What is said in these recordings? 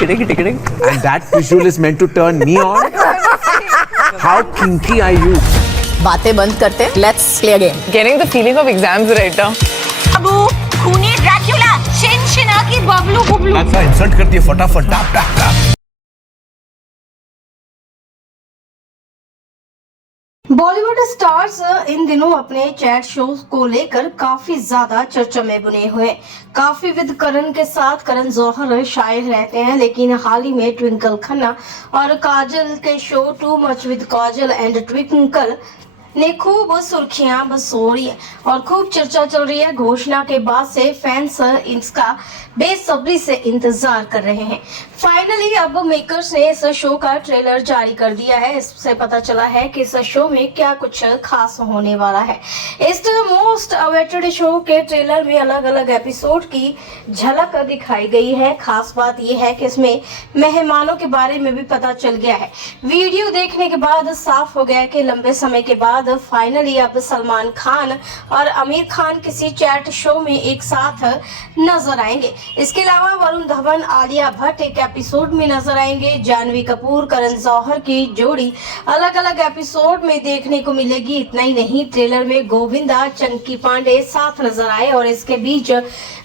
And that visual is meant to turn me on. How kinky are you? बातें बंद करते, let's play again. Getting the feeling of exams right now. Abu खूनी ड्रैक्युला शिनशिना की बबलू बुबलू ऐसा insult करती है फटाफट top top top. Bollywood stars इन दिनों अपने चैट शो को लेकर काफी ज्यादा चर्चा में बने हुए हैं। काफी विद करण के साथ करण जौहर शायर रहते हैं, लेकिन हाल ही में ट्विंकल खन्ना और काजल के show too much with Kajal and twinkle ने खूब सुर्खियां बसोरी है और खूब चर्चा चल रही है। घोषणा के बाद से फैंस इसका बेसब्री से इंतजार कर रहे हैं। फाइनली अब मेकर्स ने इस शो का ट्रेलर जारी कर दिया है। इससे पता चला है कि इस शो में क्या कुछ खास होने वाला है। इस मोस्ट अवेटेड शो के ट्रेलर में अलग अलग एपिसोड की झलक दिखाई गई है। खास बात यह है कि इसमें मेहमानों के बारे में भी पता चल गया है। वीडियो देखने के बाद साफ हो गया कि लंबे समय के बाद फाइनली अब सलमान खान और आमिर खान किसी चैट शो में एक साथ नजर आएंगे। इसके अलावा वरुण धवन, आलिया भट्ट एक एपिसोड में नजर आएंगे। जानवी कपूर, करण जौहर की जोड़ी अलग अलग एपिसोड में देखने को मिलेगी। इतना ही नहीं, ट्रेलर में गोविंदा, चंकी पांडे साथ नजर आए और इसके बीच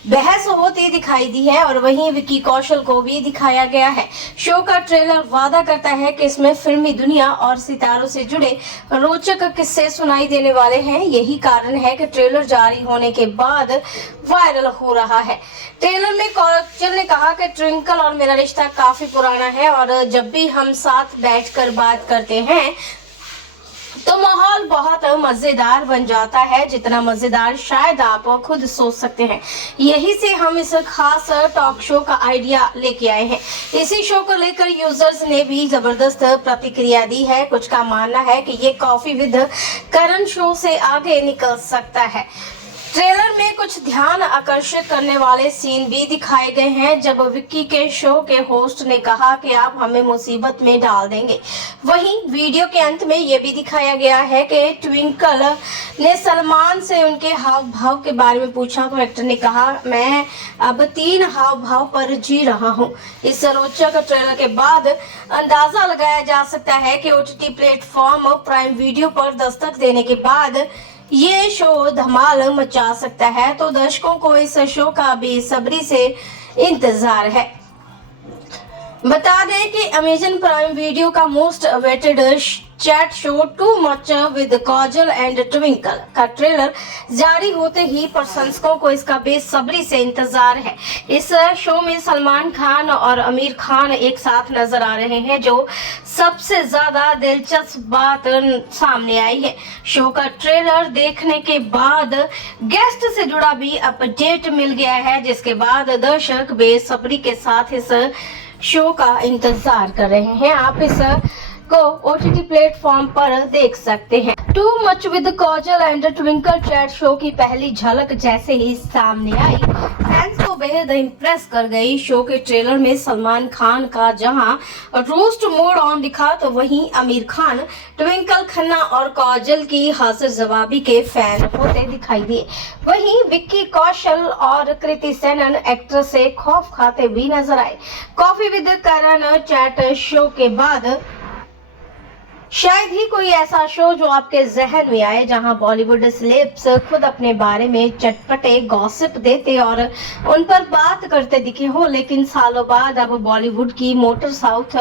बहस होती दिखाई दी है। और वहीं विक्की कौशल को भी दिखाया गया है। शो का ट्रेलर वादा करता है कि इसमें फिल्मी दुनिया और सितारों से जुड़े रोचक किस्से सुनाई देने वाले हैं। यही कारण है कि ट्रेलर जारी होने के बाद वायरल हो रहा है। ट्रेलर में काजल ने कहा कि ट्विंकल और मेरा रिश्ता काफी पुराना है और जब भी हम साथ बैठकर बात करते हैं तो माहौल बहुत मजेदार बन जाता है, जितना मजेदार शायद आप खुद सोच सकते हैं। यही से हम इस खास टॉक शो का आइडिया लेके आए हैं। इसी शो को लेकर यूजर्स ने भी जबरदस्त प्रतिक्रिया दी है। कुछ का मानना है कि ये कॉफी विद करण शो से आगे निकल सकता है। ट्रेलर में कुछ ध्यान आकर्षित करने वाले सीन भी दिखाए गए हैं, जब विक्की के शो के होस्ट ने कहा कि आप हमें मुसीबत में डाल देंगे। वहीं वीडियो के अंत में यह भी दिखाया गया है कि ट्विंकल ने सलमान से उनके हाव भाव के बारे में पूछा तो एक्टर ने कहा, मैं अब 3 हाव भाव पर जी रहा हूं। इस रोचक ट्रेलर के बाद अंदाजा लगाया जा सकता है कि OTT प्लेटफॉर्म प्राइम वीडियो पर दस्तक देने के बाद ये शो धमाल मचा सकता है। तो दर्शकों को इस शो का बेसब्री से इंतजार है। बता दें कि अमेजन प्राइम वीडियो का most awaited chat show too much with Kajal and twinkle का ट्रेलर जारी होते ही प्रशंसकों को इसका बेसब्री से इंतजार है। इस शो में सलमान खान और आमिर खान एक साथ नजर आ रहे हैं, जो सबसे ज्यादा दिलचस्प बात सामने आई है। शो का ट्रेलर देखने के बाद गेस्ट से जुड़ा भी अपडेट मिल गया है, जिसके बाद दर्शक बेसब्री के साथ इस शो का इंतजार कर रहे हैं। आप इस को OTT प्लेटफॉर्म पर देख सकते हैं। Too much with Kajal and twinkle chat show की पहली झलक जैसे ही सामने आई, फैंस को बेहद इम्प्रेस कर गई। शो के ट्रेलर में सलमान खान का जहां रोस्ट मोड ऑन दिखा, तो वहीं आमिर खान, ट्विंकल खन्ना और काजल की हाजिर जवाबी के फैन होते दिखाई दिए। वहीं विक्की कौशल और कृति सेनन एक्टर से खौफ खाते भी नजर आए। Coffee with Karan chat show के बाद शायद ही कोई ऐसा शो जो आपके जहन में आए, जहां बॉलीवुड सेलेब्स खुद अपने बारे में चटपटे गॉसिप देते और उन पर बात करते दिखे हो। लेकिन सालों बाद अब बॉलीवुड की मोटर साउथ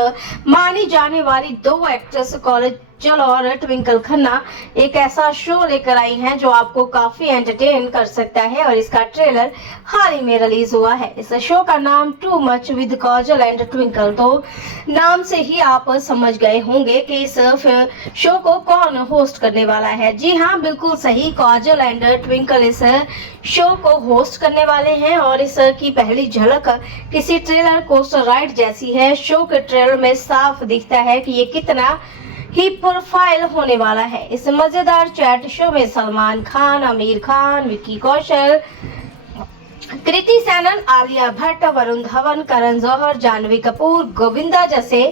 मानी जाने वाली 2 एक्ट्रेस काजल और ट्विंकल खन्ना एक ऐसा शो लेकर आई हैं जो आपको काफी एंटरटेन कर सकता है, और इसका ट्रेलर हाल ही में रिलीज हुआ है। इस शो का नाम too much with Kajal and twinkle, तो नाम से ही आप समझ गए होंगे कि इस शो को कौन होस्ट करने वाला है। जी हाँ, बिल्कुल सही, काजल एंड ट्विंकल इस शो को होस्ट करने वाले हैं और इस की पहली झलक किसी ट्रेलर कोस्टर राइड जैसी है। शो के ट्रेलर में साफ दिखता है कि ये कितना ही प्रोफाइल होने वाला है। इस मजेदार चैट शो में सलमान खान, आमिर खान, विक्की कौशल, कृति सेनन, आलिया भट्ट, वरुण धवन, करण जौहर, जानवी कपूर, गोविंदा जैसे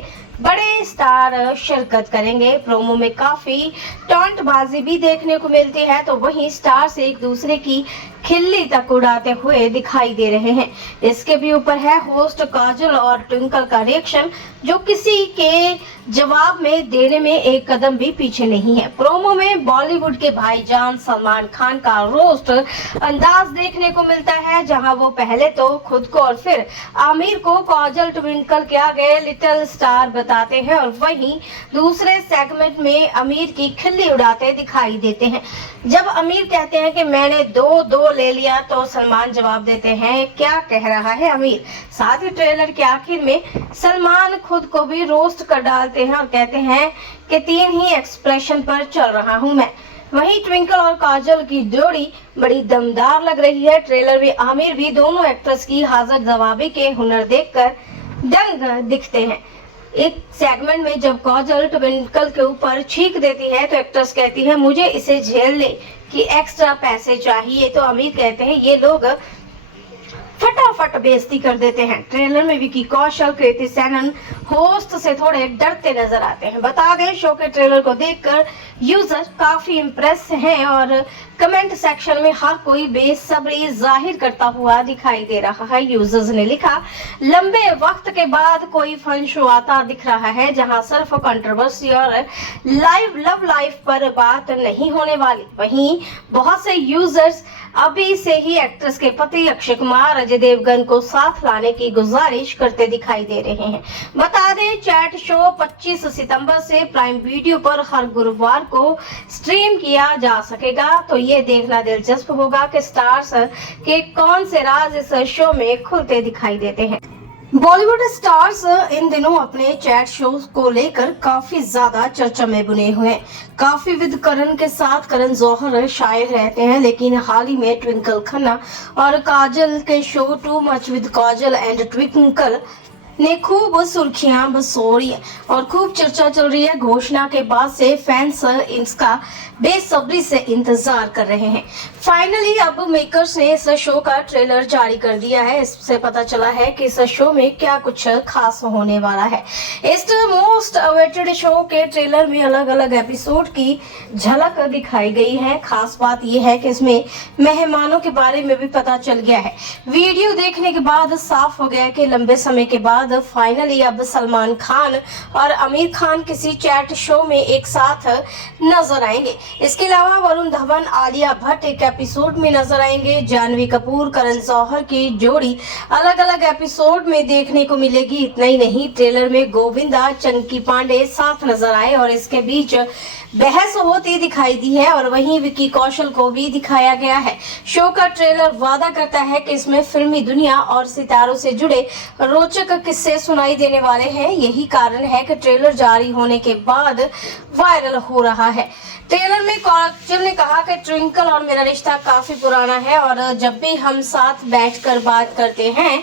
बड़े स्टार शिरकत करेंगे। प्रोमो में काफी टॉन्टबाजी भी देखने को मिलती है, तो वहीं स्टार्स एक दूसरे की खिल्ली तक उड़ाते हुए दिखाई दे रहे हैं। इसके भी ऊपर है होस्ट काजल और ट्विंकल का रिएक्शन, जो किसी के जवाब में देने में एक कदम भी पीछे नहीं है। प्रोमो में बॉलीवुड के भाईजान सलमान खान का रोस्ट अंदाज देखने को मिलता है, जहां वो पहले तो खुद को और फिर आमिर को काजल ट्विंकल के आगे लिटिल स्टार बताते हैं और वहीं दूसरे सेगमेंट में आमिर की खिल्ली उड़ाते दिखाई देते हैं। जब आमिर कहते हैं कि मैंने दो ले लिया, तो सलमान जवाब देते हैं क्या कह रहा है आमिर। साथ ही ट्रेलर के आखिर में सलमान खुद को भी रोस्ट कर डालते हैं और कहते हैं कि 3 ही एक्सप्रेशन पर चल रहा हूं मैं। वहीं ट्विंकल और काजल की जोड़ी बड़ी दमदार लग रही है। ट्रेलर में आमिर भी दोनों एक्ट्रेस की हाजिर जवाबी के हुनर देखकर दंग दिखते हैं। एक सेगमेंट में जब काजल ट्विंकल के ऊपर छींक देती है तो एक्ट्रेस कहती है मुझे इसे झेलने की एक्स्ट्रा पैसे चाहिए, तो आमिर कहते हैं ये लोग फटाफट बेइज्जती कर देते हैं। ट्रेलर में विकी कौशल, कृति सेनन होस्ट से थोड़े डरते नजर आते हैं। बता दें शो के ट्रेलर को देखकर यूजर काफी इम्प्रेस हैं और कमेंट सेक्शन में हर कोई बेसब्री जाहिर करता हुआ दिखाई दे रहा है। यूजर्स ने लिखा लंबे वक्त के बाद कोई फन शो आता दिख रहा है, जहां सिर्फ कंट्रोवर्सी और लव लाइफ पर बात नहीं होने वाली। वहीं बहुत से यूजर्स अभी से ही एक्ट्रेस के पति अक्षय कुमार, अजय देवगन को साथ लाने की गुजारिश करते दिखाई दे रहे हैं। बता दें चैट शो 25 सितंबर से प्राइम वीडियो पर हर गुरुवार को स्ट्रीम किया जा सकेगा, तो ये देखना दिलचस्प होगा कि स्टार्स के कौन से राज इस शो में खुलते दिखाई देते हैं। बॉलीवुड स्टार्स इन दिनों अपने चैट शोज को लेकर काफी ज्यादा चर्चा में बुने हुए हैं। काफी विद करण के साथ करण जौहर शायर रहते हैं, लेकिन हाल ही में ट्विंकल खन्ना और काजल के show too much with Kajal and twinkle ने खूब सुर्खियां बसोरी है और खूब चर्चा चल रही है। घोषणा के बाद से फैंस इसका बेसब्री से इंतजार कर रहे हैं। फाइनली अब मेकर्स ने इस शो का ट्रेलर जारी कर दिया है। इससे पता चला है कि इस शो में क्या कुछ खास होने वाला है। इस मोस्ट अवेटेड शो के ट्रेलर में अलग अलग एपिसोड की झलक दिखाई गई है। खास बात यह है कि इसमें मेहमानों के बारे में भी पता चल गया है। वीडियो देखने के बाद साफ हो गया कि लंबे समय के बाद फाइनली अब सलमान खान और आमिर खान किसी चैट शो में एक साथ नजर आएंगे। इसके अलावा वरुण धवन, आलिया भट्ट एक एपिसोड में नजर आएंगे। जानवी कपूर, करण जौहर की जोड़ी अलग अलग एपिसोड में देखने को मिलेगी। इतना ही नहीं, ट्रेलर में गोविंदा, चंकी पांडे साथ नजर आए और इसके बीच बहस होती दिखाई दी है और वहीं विकी कौशल को भी दिखाया गया है। शो का ट्रेलर वादा करता है कि इसमें फिल्मी दुनिया और सितारों से जुड़े रोचक किस्से सुनाई देने वाले हैं। यही कारण है कि ट्रेलर जारी होने के बाद वायरल हो रहा है। ट्रेलर में काजल ने कहा कि ट्विंकल और मेरा रिश्ता काफी पुराना है और जब भी हम साथ बैठकर बात करते हैं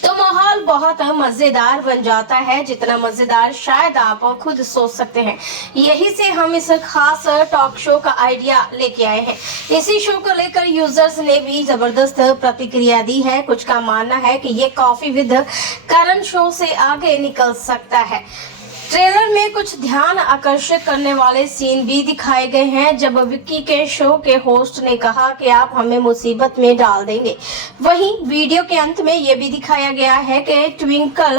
तो माहौल बहुत मजेदार बन जाता है, जितना मजेदार शायद आप खुद सोच सकते हैं। यही से हम इस खास टॉक शो का आइडिया लेके आए हैं। इसी शो को लेकर यूजर्स ने भी जबरदस्त प्रतिक्रिया दी है। कुछ का मानना है कि ये कॉफी विद करण शो से आगे निकल सकता है। ट्रेलर में कुछ ध्यान आकर्षित करने वाले सीन भी दिखाए गए हैं, जब विक्की के शो के होस्ट ने कहा कि आप हमें मुसीबत में डाल देंगे। वहीं वीडियो के अंत में यह भी दिखाया गया है कि ट्विंकल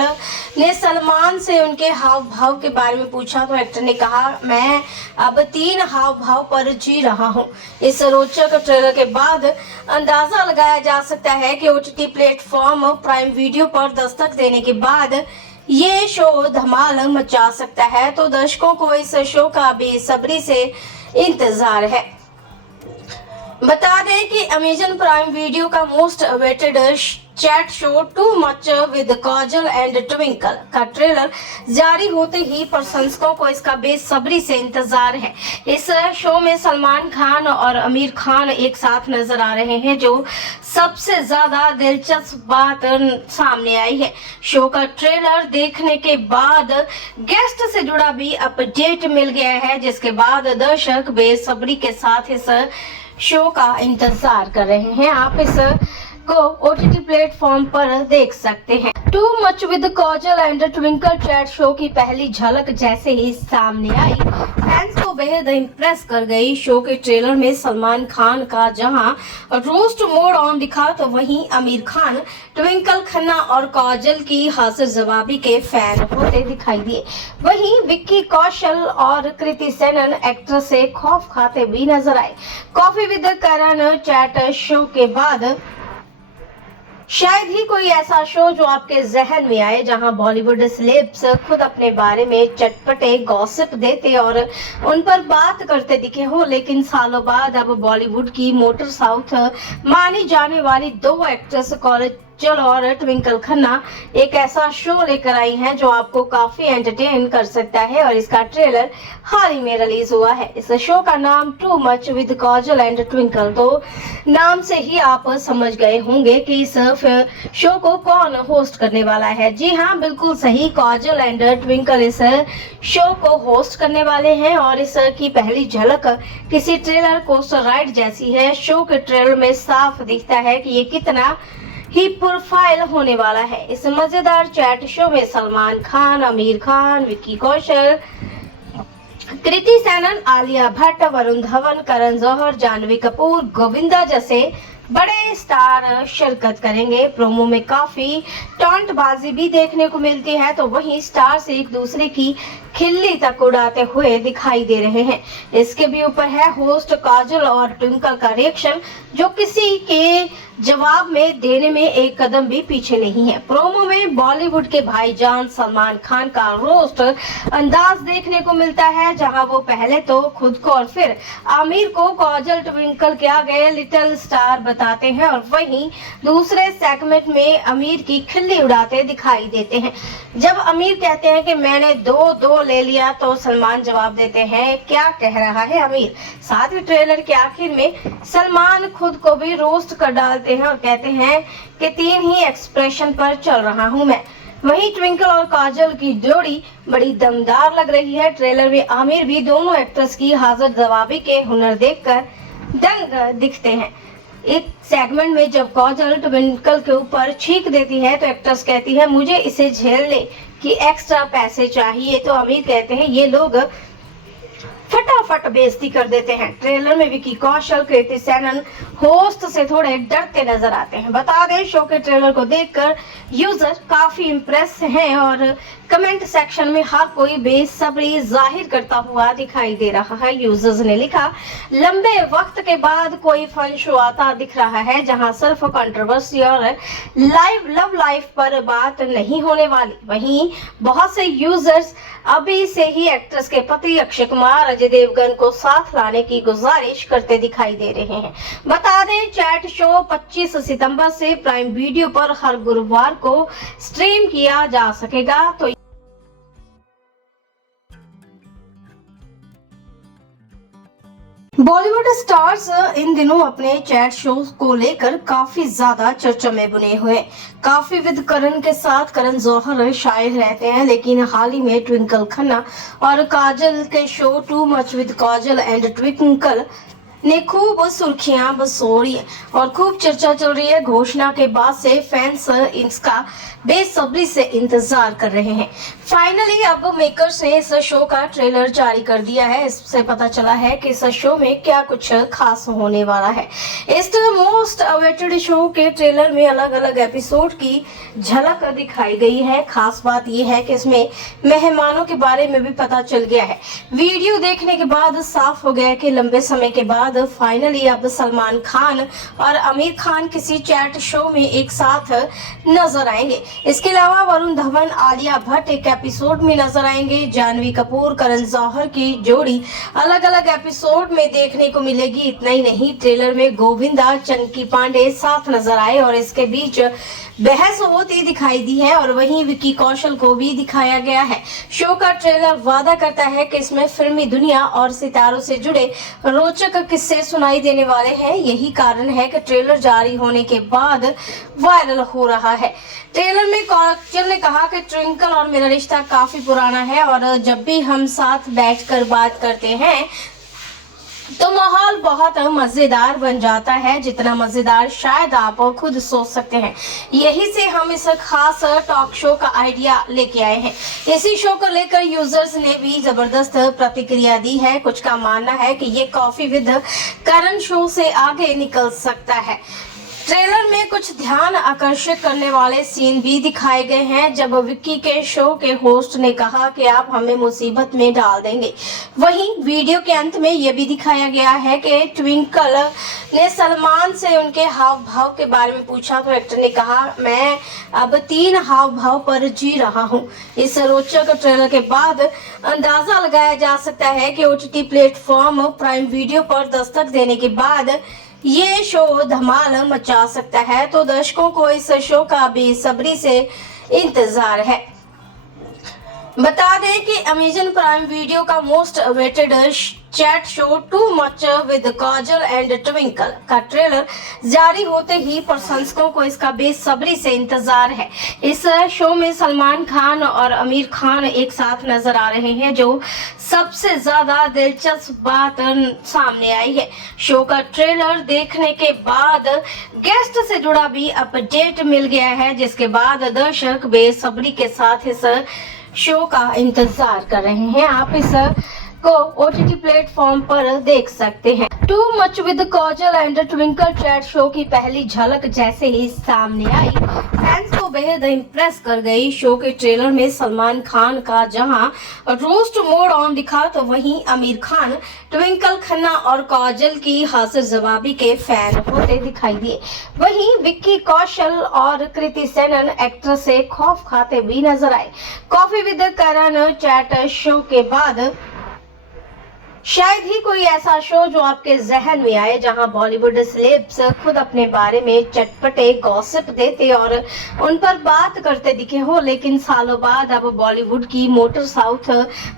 ने सलमान से उनके हाव भाव के बारे में पूछा तो एक्टर ने कहा मैं अब 3 हाव भाव पर जी रहा हूं। इस रोचक ट्रेलर के बाद अंदाजा लगाया जा सकता है कि OTT प्लेटफॉर्म प्राइम वीडियो पर दस्तक देने के बाद ये शो धमाल मचा सकता है, तो दर्शकों को इस शो का बेसब्री से इंतजार है। बता दें कि अमेजन प्राइम वीडियो का most awaited chat show too much with Kajal and twinkle का ट्रेलर जारी होते ही प्रशंसकों को इसका बेसब्री से इंतजार है। इस शो में सलमान खान और आमिर खान एक साथ नजर आ रहे हैं, जो सबसे ज्यादा दिलचस्प बात सामने आई है। शो का ट्रेलर देखने के बाद गेस्ट से जुड़ा भी अपडेट मिल गया है, जिसके बाद दर्शक बेसब्री के साथ इस शो का इंतजार कर रहे हैं। आप इस को OTT प्लेटफॉर्म पर देख सकते हैं। Too much with Kajal and twinkle chat show की पहली झलक जैसे ही सामने आई, फैंस को बेहद इम्प्रेस कर गई। शो के ट्रेलर में सलमान खान का जहां रोस्ट मोड ऑन दिखा, तो वहीं आमिर खान, ट्विंकल खन्ना और काजल की हाजिर जवाबी के फैन होते दिखाई दिए। वहीं विक्की कौशल और कृति सेनन एक्टर से खौफ खाते भी नजर आए। Coffee with Karan chat show के बाद शायद ही कोई ऐसा शो जो आपके जहन में आए जहां बॉलीवुड सेलेब्स खुद अपने बारे में चटपटे गॉसिप देते और उन पर बात करते दिखे हो। लेकिन सालों बाद अब बॉलीवुड की मोटर साउथ मानी जाने वाली दो एक्ट्रेस काजल और ट्विंकल खन्ना एक ऐसा शो लेकर आई हैं जो आपको काफी एंटरटेन कर सकता है, और इसका ट्रेलर हाल ही में रिलीज हुआ है। इस शो का नाम too much with Kajal and twinkle, तो नाम से ही आप समझ गए होंगे कि इस शो को कौन होस्ट करने वाला है। जी हाँ, बिल्कुल सही, काजल एंड ट्विंकल इस शो को होस्ट करने वाले हैं और इस की पहली झलक किसी ट्रेलर कोस्टर राइड जैसी है। शो के ट्रेलर में साफ दिखता है कि ये कितना ही प्रोफाइल होने वाला है। इस मजेदार चैट शो में सलमान खान, आमिर खान, विक्की कौशल, कृति सेनन, आलिया भट्ट, वरुण धवन, करण जौहर, जानवी कपूर, गोविंदा जैसे बड़े स्टार शिरकत करेंगे। प्रोमो में काफी टॉन्टबाजी भी देखने को मिलती है, तो वहीं स्टार्स एक दूसरे की खिल्ली तक उड़ाते हुए दिखाई दे रहे हैं। इसके भी ऊपर है होस्ट काजल और ट्विंकल का रिएक्शन, जो किसी के जवाब में देने में एक कदम भी पीछे नहीं है। प्रोमो में बॉलीवुड के भाईजान सलमान खान का रोस्ट अंदाज देखने को मिलता है, जहां वो पहले तो खुद को और फिर आमिर को काजल ट्विंकल के आगे लिटिल स्टार बताते हैं, और वहीं दूसरे सेगमेंट में आमिर की खिल्ली उड़ाते दिखाई देते हैं। जब आमिर कहते हैं कि मैंने दो ले लिया, तो सलमान जवाब देते हैं क्या कह रहा है आमिर। साथ ही ट्रेलर के आखिर में सलमान खुद को भी रोस्ट कर डालते हैं और कहते हैं कि 3 ही एक्सप्रेशन पर चल रहा हूं मैं। वहीं ट्विंकल और काजल की जोड़ी बड़ी दमदार लग रही है। ट्रेलर में आमिर भी दोनों एक्ट्रेस की हाजिर जवाबी के हुनर देखकर दंग दिखते हैं। एक सेगमेंट में जब काजल ट्विंकल के ऊपर छींक देती है, तो एक्ट्रेस कहती है मुझे इसे झेलने की एक्स्ट्रा पैसे चाहिए, तो आमिर कहते हैं ये लोग फटाफट बेइज्जती कर देते हैं। ट्रेलर में विक्की कौशल, कृति सेनन होस्ट से थोड़े डरते नजर आते हैं। बता दें, शो के ट्रेलर को देखकर यूजर काफी इम्प्रेस हैं और कमेंट सेक्शन में हर कोई बेसब्री जाहिर करता हुआ दिखाई दे रहा है। यूजर्स ने लिखा, लंबे वक्त के बाद कोई फन शो आता दिख रहा है जहां सिर्फ कंट्रोवर्सी और लव लाइफ पर बात नहीं होने वाली। वहीं बहुत से यूजर्स अभी से ही एक्ट्रेस के पति अक्षय कुमार, अजय देवगन को साथ लाने की गुजारिश करते दिखाई दे रहे हैं। बता दें, चैट शो 25 सितंबर से प्राइम वीडियो पर हर गुरुवार को स्ट्रीम किया जा सकेगा। तो बॉलीवुड स्टार्स इन दिनों अपने चैट शो को लेकर काफी ज्यादा चर्चा में बने हुए। काफी विद करण के साथ करण जौहर शायद रहते हैं, लेकिन हाल ही में ट्विंकल खन्ना और काजल के show too much with Kajal and twinkle ने खूब सुर्खियां बसोरी है और खूब चर्चा चल रही है। घोषणा के बाद से फैंस इसका बेसब्री से इंतजार कर रहे हैं। फाइनली अब मेकर्स ने इस शो का ट्रेलर जारी कर दिया है। इससे पता चला है कि इस शो में क्या कुछ खास होने वाला है। इस मोस्ट अवेटेड शो के ट्रेलर में अलग अलग एपिसोड की झलक दिखाई गई है। खास बात यह है कि इसमें मेहमानों के बारे में भी पता चल गया है। वीडियो देखने के बाद साफ हो गया कि लंबे समय के बाद फाइनली अब सलमान खान और आमिर खान किसी चैट शो में एक साथ नजर आएंगे। इसके अलावा वरुण धवन, आलिया भट्ट एक एपिसोड में नजर आएंगे। जानवी कपूर, करण जौहर की जोड़ी अलग अलग एपिसोड में देखने को मिलेगी। इतना ही नहीं, ट्रेलर में गोविंदा, चंकी पांडे साथ नजर आए और इसके बीच बहस होती दिखाई दी है, और वहीं विक्की कौशल को भी दिखाया गया है। शो का ट्रेलर वादा करता है कि इसमें फिल्मी दुनिया और सितारों से जुड़े रोचक किस्से सुनाई देने वाले हैं। यही कारण है कि ट्रेलर जारी होने के बाद वायरल हो रहा है। ट्रेलर में काजल ने कहा कि ट्विंकल और मेरा रिश्ता काफी पुराना है और जब भी हम साथ बैठकर बात करते हैं तो माहौल बहुत मजेदार बन जाता है, जितना मजेदार शायद आप खुद सोच सकते हैं। यही से हम इस खास टॉक शो का आइडिया लेके आए हैं। इसी शो को लेकर यूजर्स ने भी जबरदस्त प्रतिक्रिया दी है। कुछ का मानना है कि ये कॉफी विद करण शो से आगे निकल सकता है। ट्रेलर में कुछ ध्यान आकर्षित करने वाले सीन भी दिखाए गए हैं, जब विक्की के शो के होस्ट ने कहा कि आप हमें मुसीबत में डाल देंगे। वहीं वीडियो के अंत में यह भी दिखाया गया है कि ट्विंकल ने सलमान से उनके हाव भाव के बारे में पूछा तो एक्टर ने कहा, मैं अब 3 हाव भाव पर जी रहा हूं। इस रोचक ट्रेलर के बाद अंदाजा लगाया जा सकता है कि OTT प्लेटफॉर्म प्राइम वीडियो पर दस्तक देने के बाद ये शो धमाल मचा सकता है। तो दर्शकों को इस शो का बेसब्री से इंतजार है। बता दें कि अमेजन प्राइम वीडियो का most awaited chat show too much with Kajal and twinkle का ट्रेलर जारी होते ही प्रशंसकों को इसका बेसब्री से इंतजार है। इस शो में सलमान खान और आमिर खान एक साथ नजर आ रहे हैं। जो सबसे ज्यादा दिलचस्प बात सामने आई है, शो का ट्रेलर देखने के बाद गेस्ट से जुड़ा भी अपडेट मिल गया है, जिसके बाद दर्शक बेसब्री के साथ इस शो का इंतजार कर रहे हैं। आप इस को OTT प्लेटफॉर्म पर देख सकते हैं। Too much with Kajal and twinkle chat show की पहली झलक जैसे ही सामने आई, फैंस को बेहद इम्प्रेस कर गई। शो के ट्रेलर में सलमान खान का जहां रोस्ट मोड ऑन दिखा, तो वहीं आमिर खान ट्विंकल खन्ना और काजल की हाजिर जवाबी के फैन होते दिखाई दिए। वहीं विक्की कौशल और कृति सेनन एक्टर से खौफ खाते भी नजर आए। Coffee with Karan chat show के बाद शायद ही कोई ऐसा शो जो आपके जहन में आए, जहां बॉलीवुड सेलेब्स खुद अपने बारे में चटपटे गॉसिप देते और उन पर बात करते दिखे हो। लेकिन सालों बाद अब बॉलीवुड की मोटर साउथ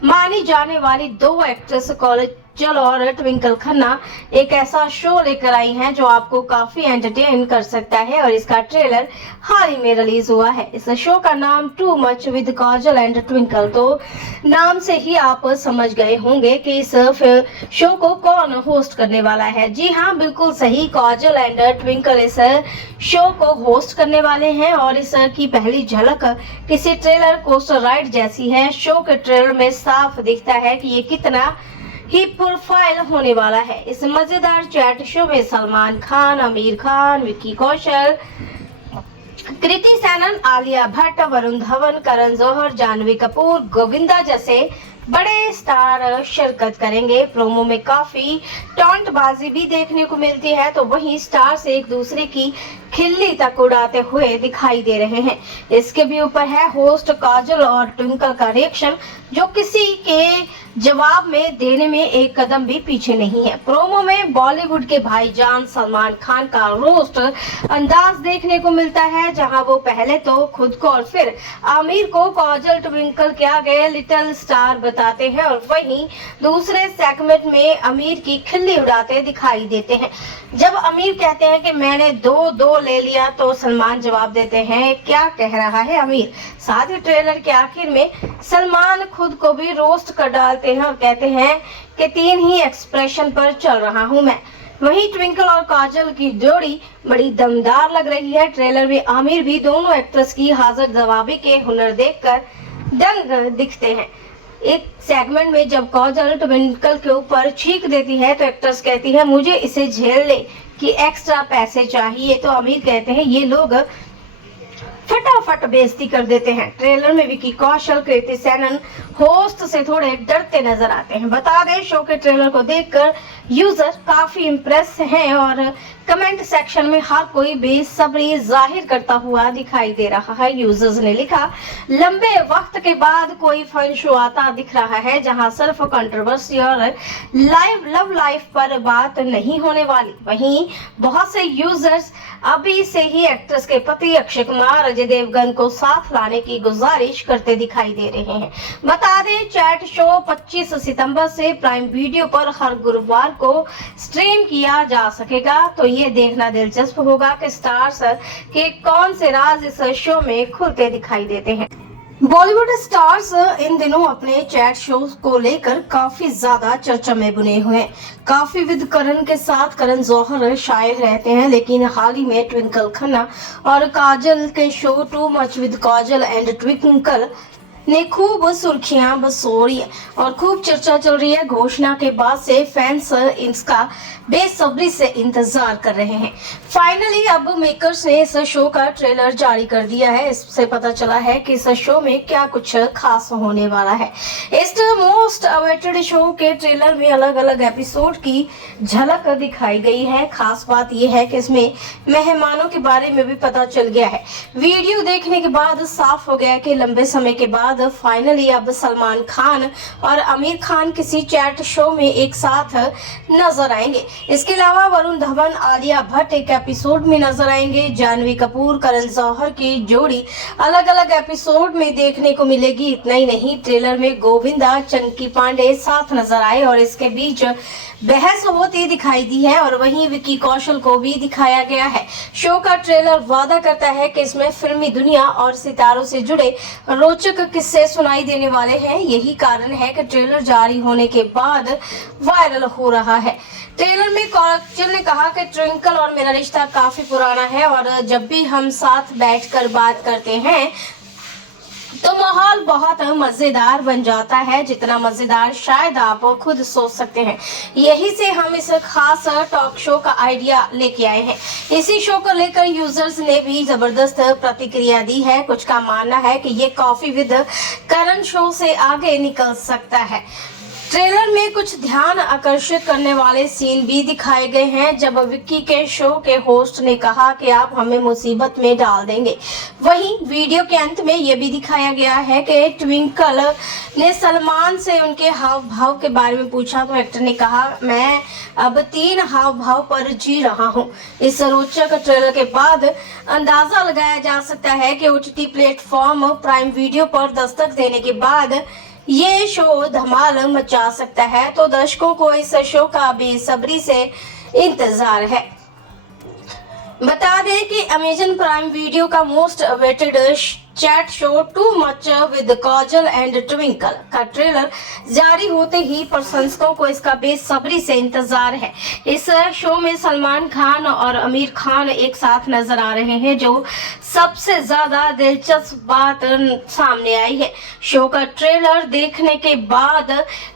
मानी जाने वाली 2 एक्ट्रेस काजल और ट्विंकल खन्ना एक ऐसा शो लेकर आई हैं जो आपको काफी एंटरटेन कर सकता है, और इसका ट्रेलर हाल ही में रिलीज हुआ है। इस शो का नाम too much with Kajal and twinkle, तो नाम से ही आप समझ गए होंगे कि इस शो को कौन होस्ट करने वाला है। जी हाँ, बिल्कुल सही, काजल एंड ट्विंकल इस शो को होस्ट करने वाले हैं, और इस की पहली झलक किसी ट्रेलर कोस्टर राइड जैसी है। शो के ट्रेलर में साफ दिखता है कि ये कितना ही प्रोफाइल होने वाला है। इस मजेदार चैट शो में सलमान खान, आमिर खान, विक्की कौशल, कृति सेनन, आलिया भट्ट, वरुण धवन, करण जौहर, जानवी कपूर, गोविंदा जैसे बड़े स्टार शिरकत करेंगे। प्रोमो में काफी टॉन्टबाजी भी देखने को मिलती है, तो वहीं स्टार्स एक दूसरे की खिल्ली तक उड़ाते हुए दिखाई दे रहे हैं। इसके भी ऊपर है होस्ट काजल और ट्विंकल का रिएक्शन, जो किसी के जवाब में देने में एक कदम भी पीछे नहीं है। प्रोमो में बॉलीवुड के भाईजान सलमान खान का रोस्ट अंदाज देखने को मिलता है, जहां वो पहले तो खुद को और फिर आमिर को काजल ट्विंकल के आगे लिटिल स्टार बताते हैं, और वहीं दूसरे सेगमेंट में आमिर की खिल्ली उड़ाते दिखाई देते हैं। जब आमिर कहते हैं कि मैंने 2-2 ले लिया, तो सलमान जवाब देते हैं, क्या कह रहा है आमिर। साथ ही ट्रेलर के आखिर में सलमान खुद को भी रोस्ट कर डालते हैं और कहते हैं कि 3 ही एक्सप्रेशन पर चल रहा हूं मैं। वहीं ट्विंकल और काजल की जोड़ी बड़ी दमदार लग रही है। ट्रेलर में आमिर भी दोनों एक्ट्रेस की हाजिर जवाबी के हुनर देखकर दंग दिखते हैं। एक सेगमेंट में जब काजल ट्विंकल के ऊपर छींक देती है, तो एक्ट्रेस कहती है, मुझे इसे झेलने की एक्स्ट्रा पैसे चाहिए, तो आमिर कहते हैं, ये लोग फटाफट बेइज्जती कर देते हैं। ट्रेलर में विक्की कौशल, कृति सेनन होस्ट से थोड़े डरते नजर आते हैं। बता दें, शो के ट्रेलर को देखकर यूजर काफी इम्प्रेस हैं, और कमेंट सेक्शन में हर कोई बेसब्री जाहिर करता हुआ दिखाई दे रहा है। यूजर्स ने लिखा, लंबे वक्त के बाद कोई फन शो आता दिख रहा है, जहां सिर्फ कंट्रोवर्सी और लव लाइफ पर बात नहीं होने वाली। वहीं बहुत से यूजर्स अभी से ही एक्ट्रेस के पति अक्षय कुमार, अजय देवगन को साथ लाने की गुजारिश करते दिखाई दे रहे हैं। बता दें, चैट शो 25 सितंबर से प्राइम वीडियो पर हर गुरुवार को स्ट्रीम किया जा सकेगा। तो ये देखना दिलचस्प होगा कि स्टार्स के कौन से राज इस शो में खुलते दिखाई देते हैं। बॉलीवुड स्टार्स इन दिनों अपने चैट शो को लेकर काफी ज्यादा चर्चा में बुने हुए हैं। काफी विद करण के साथ करण जौहर शाये रहते हैं, लेकिन हाल ही में ट्विंकल खन्ना और काजल के show too much with Kajal and twinkle ने खूब सुर्खियां बसोरी है और खूब चर्चा चल रही है। घोषणा के बाद से फैंस इसका बेसब्री से इंतजार कर रहे हैं। फाइनली अब मेकर्स ने इस शो का ट्रेलर जारी कर दिया है। इससे पता चला है कि इस शो में क्या कुछ खास होने वाला है। इस मोस्ट अवेटेड शो के ट्रेलर में अलग अलग एपिसोड की झलक दिखाई गई है। खास बात यह है कि इसमें मेहमानों के बारे में भी पता चल गया है। वीडियो देखने के बाद साफ हो गया कि लंबे समय के बाद फाइनली अब सलमान खान और आमिर खान किसी चैट शो में एक साथ नजर आएंगे। इसके अलावा वरुण धवन, आलिया भट्ट एक एपिसोड में नजर आएंगे। जानवी कपूर, करण जौहर की जोड़ी अलग अलग एपिसोड में देखने को मिलेगी। इतना ही नहीं, ट्रेलर में गोविंदा, चंकी पांडे साथ नजर आए और इसके बीच बहस होती दिखाई दी है। और वहीं विक्की कौशल को भी दिखाया गया है। शो का ट्रेलर वादा करता है कि इसमें फिल्मी दुनिया और सितारों से जुड़े रोचक किस्से सुनाई देने वाले हैं। यही कारण है कि ट्रेलर जारी होने के बाद वायरल हो रहा है। ट्रेलर में काजल ने कहा कि ट्विंकल और मेरा रिश्ता काफी पुराना है और जब भी हम साथ बैठकर बात करते हैं तो माहौल बहुत मजेदार बन जाता है, जितना मजेदार शायद आप खुद सोच सकते हैं। यही से हम इस खास टॉक शो का आइडिया लेके आए हैं। इसी शो को लेकर यूजर्स ने भी जबरदस्त प्रतिक्रिया दी है। कुछ का मानना है कि ये कॉफी विद करण शो से आगे निकल सकता है। ट्रेलर में कुछ ध्यान आकर्षित करने वाले सीन भी दिखाए गए हैं, जब विक्की के शो के होस्ट ने कहा कि आप हमें मुसीबत में डाल देंगे। वहीं वीडियो के अंत में यह भी दिखाया गया है कि ट्विंकल ने सलमान से उनके हाव भाव के बारे में पूछा तो एक्टर ने कहा, मैं अब 3 हाव भाव पर जी रहा हूं। इस रोचक ट्रेलर के बाद अंदाजा लगाया जा सकता है कि OTT प्लेटफॉर्म प्राइम वीडियो पर दस्तक देने के बाद ये शो धमाल मचा सकता है। तो दर्शकों को इस शो का बेसब्री से इंतजार है। बता दें कि अमेजन प्राइम वीडियो का most awaited chat show too much with Kajal and twinkle का ट्रेलर जारी होते ही प्रशंसकों को इसका बेसब्री से इंतजार है। इस शो में सलमान खान और आमिर खान एक साथ नजर आ रहे हैं। जो सबसे ज्यादा दिलचस्प बात सामने आई है, शो का ट्रेलर देखने के बाद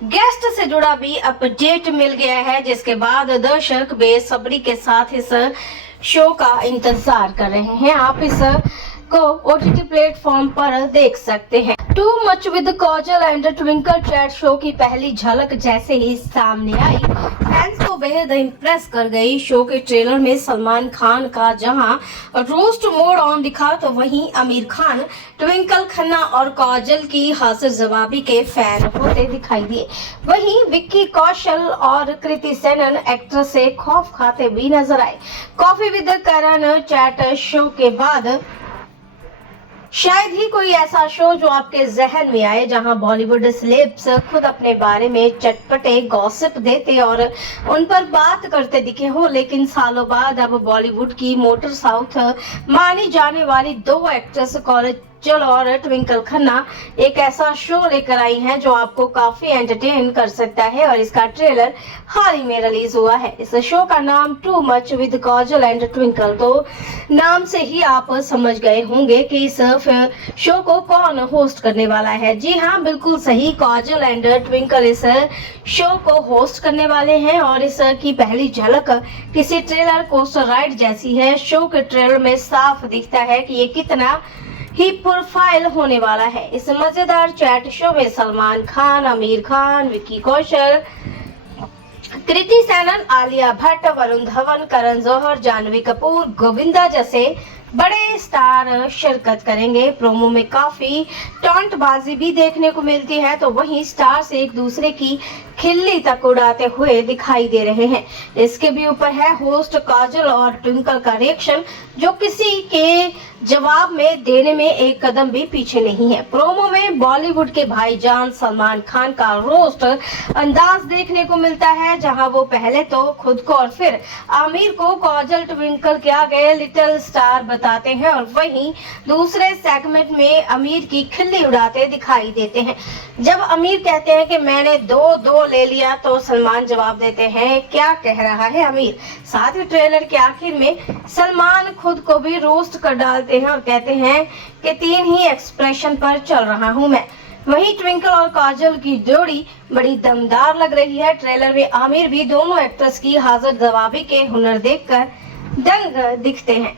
गेस्ट से जुड़ा भी अपडेट मिल गया है, जिसके बाद दर्शक बेसब्री के साथ इस शो का इंतजार कर रहे हैं। आप इस को OTT प्लेटफॉर्म पर देख सकते हैं। Too much with Kajal and twinkle chat show की पहली झलक जैसे ही सामने आई, फैंस को बेहद इम्प्रेस कर गई। शो के ट्रेलर में सलमान खान का जहां रोस्ट मोड ऑन दिखा, तो वहीं आमिर खान, ट्विंकल खन्ना और काजल की हाजिर जवाबी के फैन होते दिखाई दिए। वहीं विक्की कौशल और कृति सेनन एक्टर से खौफ खाते भी नजर आए। Coffee with Karan chat show के बाद शायद ही कोई ऐसा शो जो आपके जहन में आए, जहां बॉलीवुड सेलेब्स खुद अपने बारे में चटपटे गॉसिप देते और उन पर बात करते दिखे हो। लेकिन सालों बाद अब बॉलीवुड की मोटर साउथ मानी जाने वाली 2 एक्ट्रेस काजल और ट्विंकल खन्ना एक ऐसा शो लेकर आई हैं जो आपको काफी एंटरटेन कर सकता है और इसका ट्रेलर हाल ही में रिलीज हुआ है। इस शो का नाम too much with Kajal and twinkle, तो नाम से ही आप समझ गए होंगे कि इस शो को कौन होस्ट करने वाला है। जी हाँ, बिल्कुल सही, काजल एंड ट्विंकल इस शो को होस्ट करने वाले हैं और इस की पहली झलक किसी ट्रेलर कोस्टर राइड जैसी है। शो के ट्रेलर में साफ दिखता है कि ये कितना ही प्रोफाइल होने वाला है। इस मजेदार चैट शो में सलमान खान, आमिर खान, विक्की कौशल, कृति सेनन, आलिया भट्ट, वरुण धवन, करण जौहर, जानवी कपूर, गोविंदा जैसे बड़े स्टार शिरकत करेंगे। प्रोमो में काफी टॉन्टबाजी भी देखने को मिलती है, तो वहीं स्टार्स एक दूसरे की खिल्ली तक उड़ाते हुए दिखाई दे रहे हैं। इसके भी ऊपर है होस्ट काजल और ट्विंकल का रिएक्शन, जो किसी के जवाब में देने में एक कदम भी पीछे नहीं है। प्रोमो में बॉलीवुड के भाईजान सलमान खान का रोस्ट अंदाज देखने को मिलता है, जहां वो पहले तो खुद को और फिर आमिर को काजल ट्विंकल के आगे लिटिल स्टार बताते हैं और वहीं दूसरे सेगमेंट में आमिर की खिल्ली उड़ाते दिखाई देते हैं। जब आमिर कहते हैं कि मैंने दो ले लिया तो सलमान जवाब देते हैं क्या कह रहा है आमिर। साथ ही ट्रेलर के आखिर में सलमान खुद को भी रोस्ट कर डालते हैं और कहते हैं कि 3 ही एक्सप्रेशन पर चल रहा हूं मैं। वहीं ट्विंकल और काजल की जोड़ी बड़ी दमदार लग रही है। ट्रेलर में आमिर भी दोनों एक्ट्रेस की हाजिर जवाबी के हुनर देखकर दंग दिखते हैं।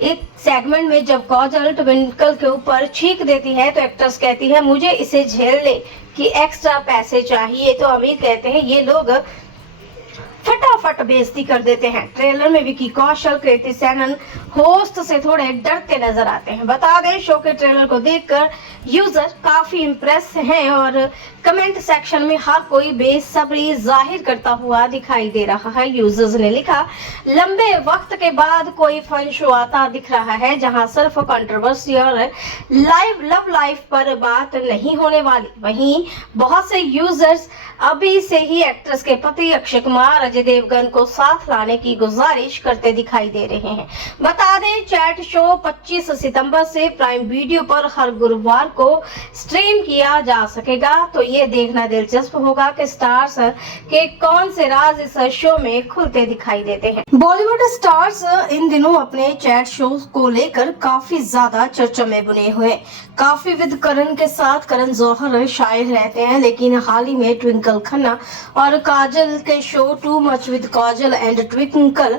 एक सेगमेंट में जब काजल ट्विंकल के ऊपर छींक देती है तो एक्ट्रेस कहती है मुझे इसे झेलने की एक्स्ट्रा पैसे चाहिए, तो आमिर कहते हैं ये लोग फटाफट बेइज्जती कर देते हैं। ट्रेलर में विकी कौशल, कृति सेनन होस्ट से थोड़े डरते नजर आते हैं। बता दें शो के ट्रेलर को देखकर यूजर काफी इम्प्रेस हैं और कमेंट सेक्शन में हर कोई बेसब्री जाहिर करता हुआ दिखाई दे रहा है। यूजर्स ने लिखा लंबे वक्त के बाद कोई फन शो आता दिख रहा है जहां सिर्फ कंट्रोवर्सी और लव लाइफ पर बात नहीं होने वाली। वहीं बहुत से यूजर्स अभी से ही एक्ट्रेस के पति अक्षय कुमार, अजय देवगन को साथ लाने की गुजारिश करते दिखाई दे रहे हैं। बता दें चैट शो 25 सितंबर से प्राइम वीडियो पर हर गुरुवार को स्ट्रीम किया जा सकेगा, तो ये देखना दिलचस्प होगा कि स्टार्स के कौन से राज इस शो में खुलते दिखाई देते हैं। बॉलीवुड स्टार्स इन दिनों अपने चैट शो को लेकर काफी ज्यादा चर्चा में बने हुए। काफी विद करण के साथ करण जौहर शायर रहते हैं, लेकिन हाल ही में ट्विंकल खन्ना और काजल के show too much with Kajal and twinkle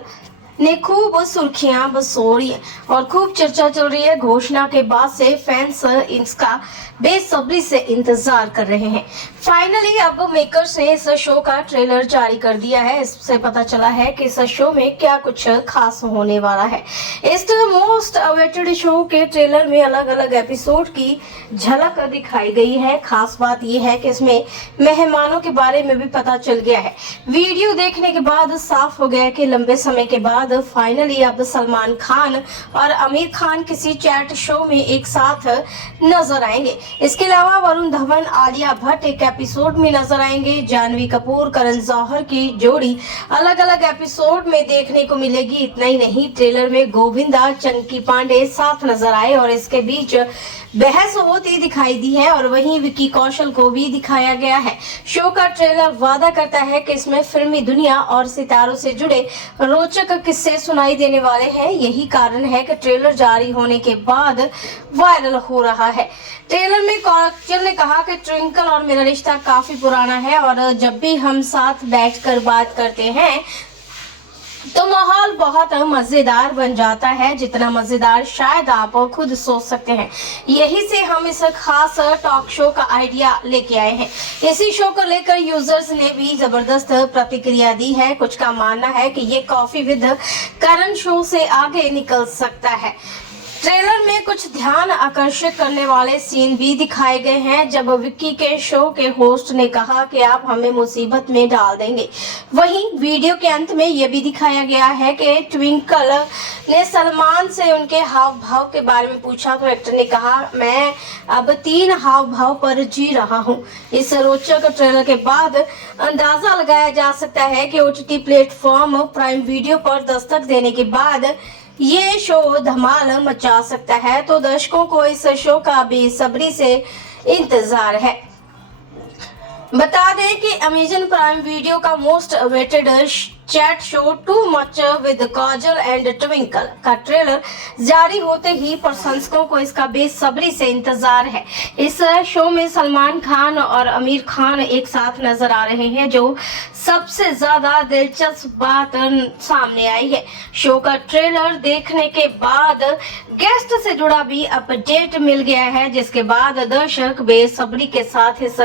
ने खूब सुर्खियां बसोड़ी है और खूब चर्चा चल रही है। घोषणा के बाद से फैंस इसका बेसब्री से इंतजार कर रहे हैं। फाइनली अब मेकर्स ने इस शो का ट्रेलर जारी कर दिया है। इससे पता चला है कि इस शो में क्या कुछ खास होने वाला है। इस मोस्ट अवेटेड शो के ट्रेलर में अलग अलग एपिसोड की झलक दिखाई गई है। खास बात यह है कि इसमें मेहमानों के बारे में भी पता चल गया है। वीडियो देखने के बाद साफ हो गया कि लंबे समय के बाद फाइनली अब सलमान खान और आमिर खान किसी चैट शो में एक साथ नजर आएंगे। इसके अलावा वरुण धवन, आलिया भट्ट एक एपिसोड में नजर आएंगे। जानवी कपूर, करण जौहर की जोड़ी अलग अलग एपिसोड में देखने को मिलेगी। इतना ही नहीं, ट्रेलर में गोविंदा, चंकी पांडे साथ नजर आए और इसके बीच बहस होती दिखाई दी है और वहीं विकी कौशल को भी दिखाया गया है। शो का ट्रेलर वादा करता है कि इसमें फिल्मी दुनिया और सितारों से जुड़े रोचक किस्से सुनाई देने वाले हैं। यही कारण है कि ट्रेलर जारी होने के बाद वायरल हो रहा है। ट्रेलर में कौशल ने कहा कि ट्विंकल और मेरा रिश्ता काफी पुराना है और जब भी हम साथ बैठकर बात करते हैं तो माहौल बहुत मजेदार बन जाता है, जितना मजेदार शायद आप खुद सोच सकते हैं। यही से हम इस खास टॉक शो का आइडिया लेके आए हैं। इसी शो को लेकर यूजर्स ने भी जबरदस्त प्रतिक्रिया दी है। कुछ का मानना है कि ये कॉफी विद करण शो से आगे निकल सकता है। ट्रेलर में कुछ ध्यान आकर्षित करने वाले सीन भी दिखाए गए हैं, जब विक्की के शो के होस्ट ने कहा कि आप हमें मुसीबत में डाल देंगे। वहीं वीडियो के अंत में यह भी दिखाया गया है कि ट्विंकल ने सलमान से उनके हाव भाव के बारे में पूछा तो एक्टर ने कहा मैं अब 3 हाव भाव पर जी रहा हूं। इस रोचक ट्रेलर के बाद अंदाजा लगाया जा सकता है कि OTT प्लेटफॉर्म प्राइम वीडियो पर दस्तक देने के बाद ये शो धमाल मचा सकता है, तो दर्शकों को इस शो का बेसब्री से इंतजार है। बता दें कि अमेजन प्राइम वीडियो का most awaited chat show too much with Kajal and twinkle का ट्रेलर जारी होते ही प्रशंसकों को इसका बेसब्री से इंतजार है। इस शो में सलमान खान और आमिर खान एक साथ नजर आ रहे हैं, जो सबसे ज्यादा दिलचस्प बात सामने आई है। शो का ट्रेलर देखने के बाद गेस्ट से जुड़ा भी अपडेट मिल गया है, जिसके बाद दर्शक बेसब्री के साथ इस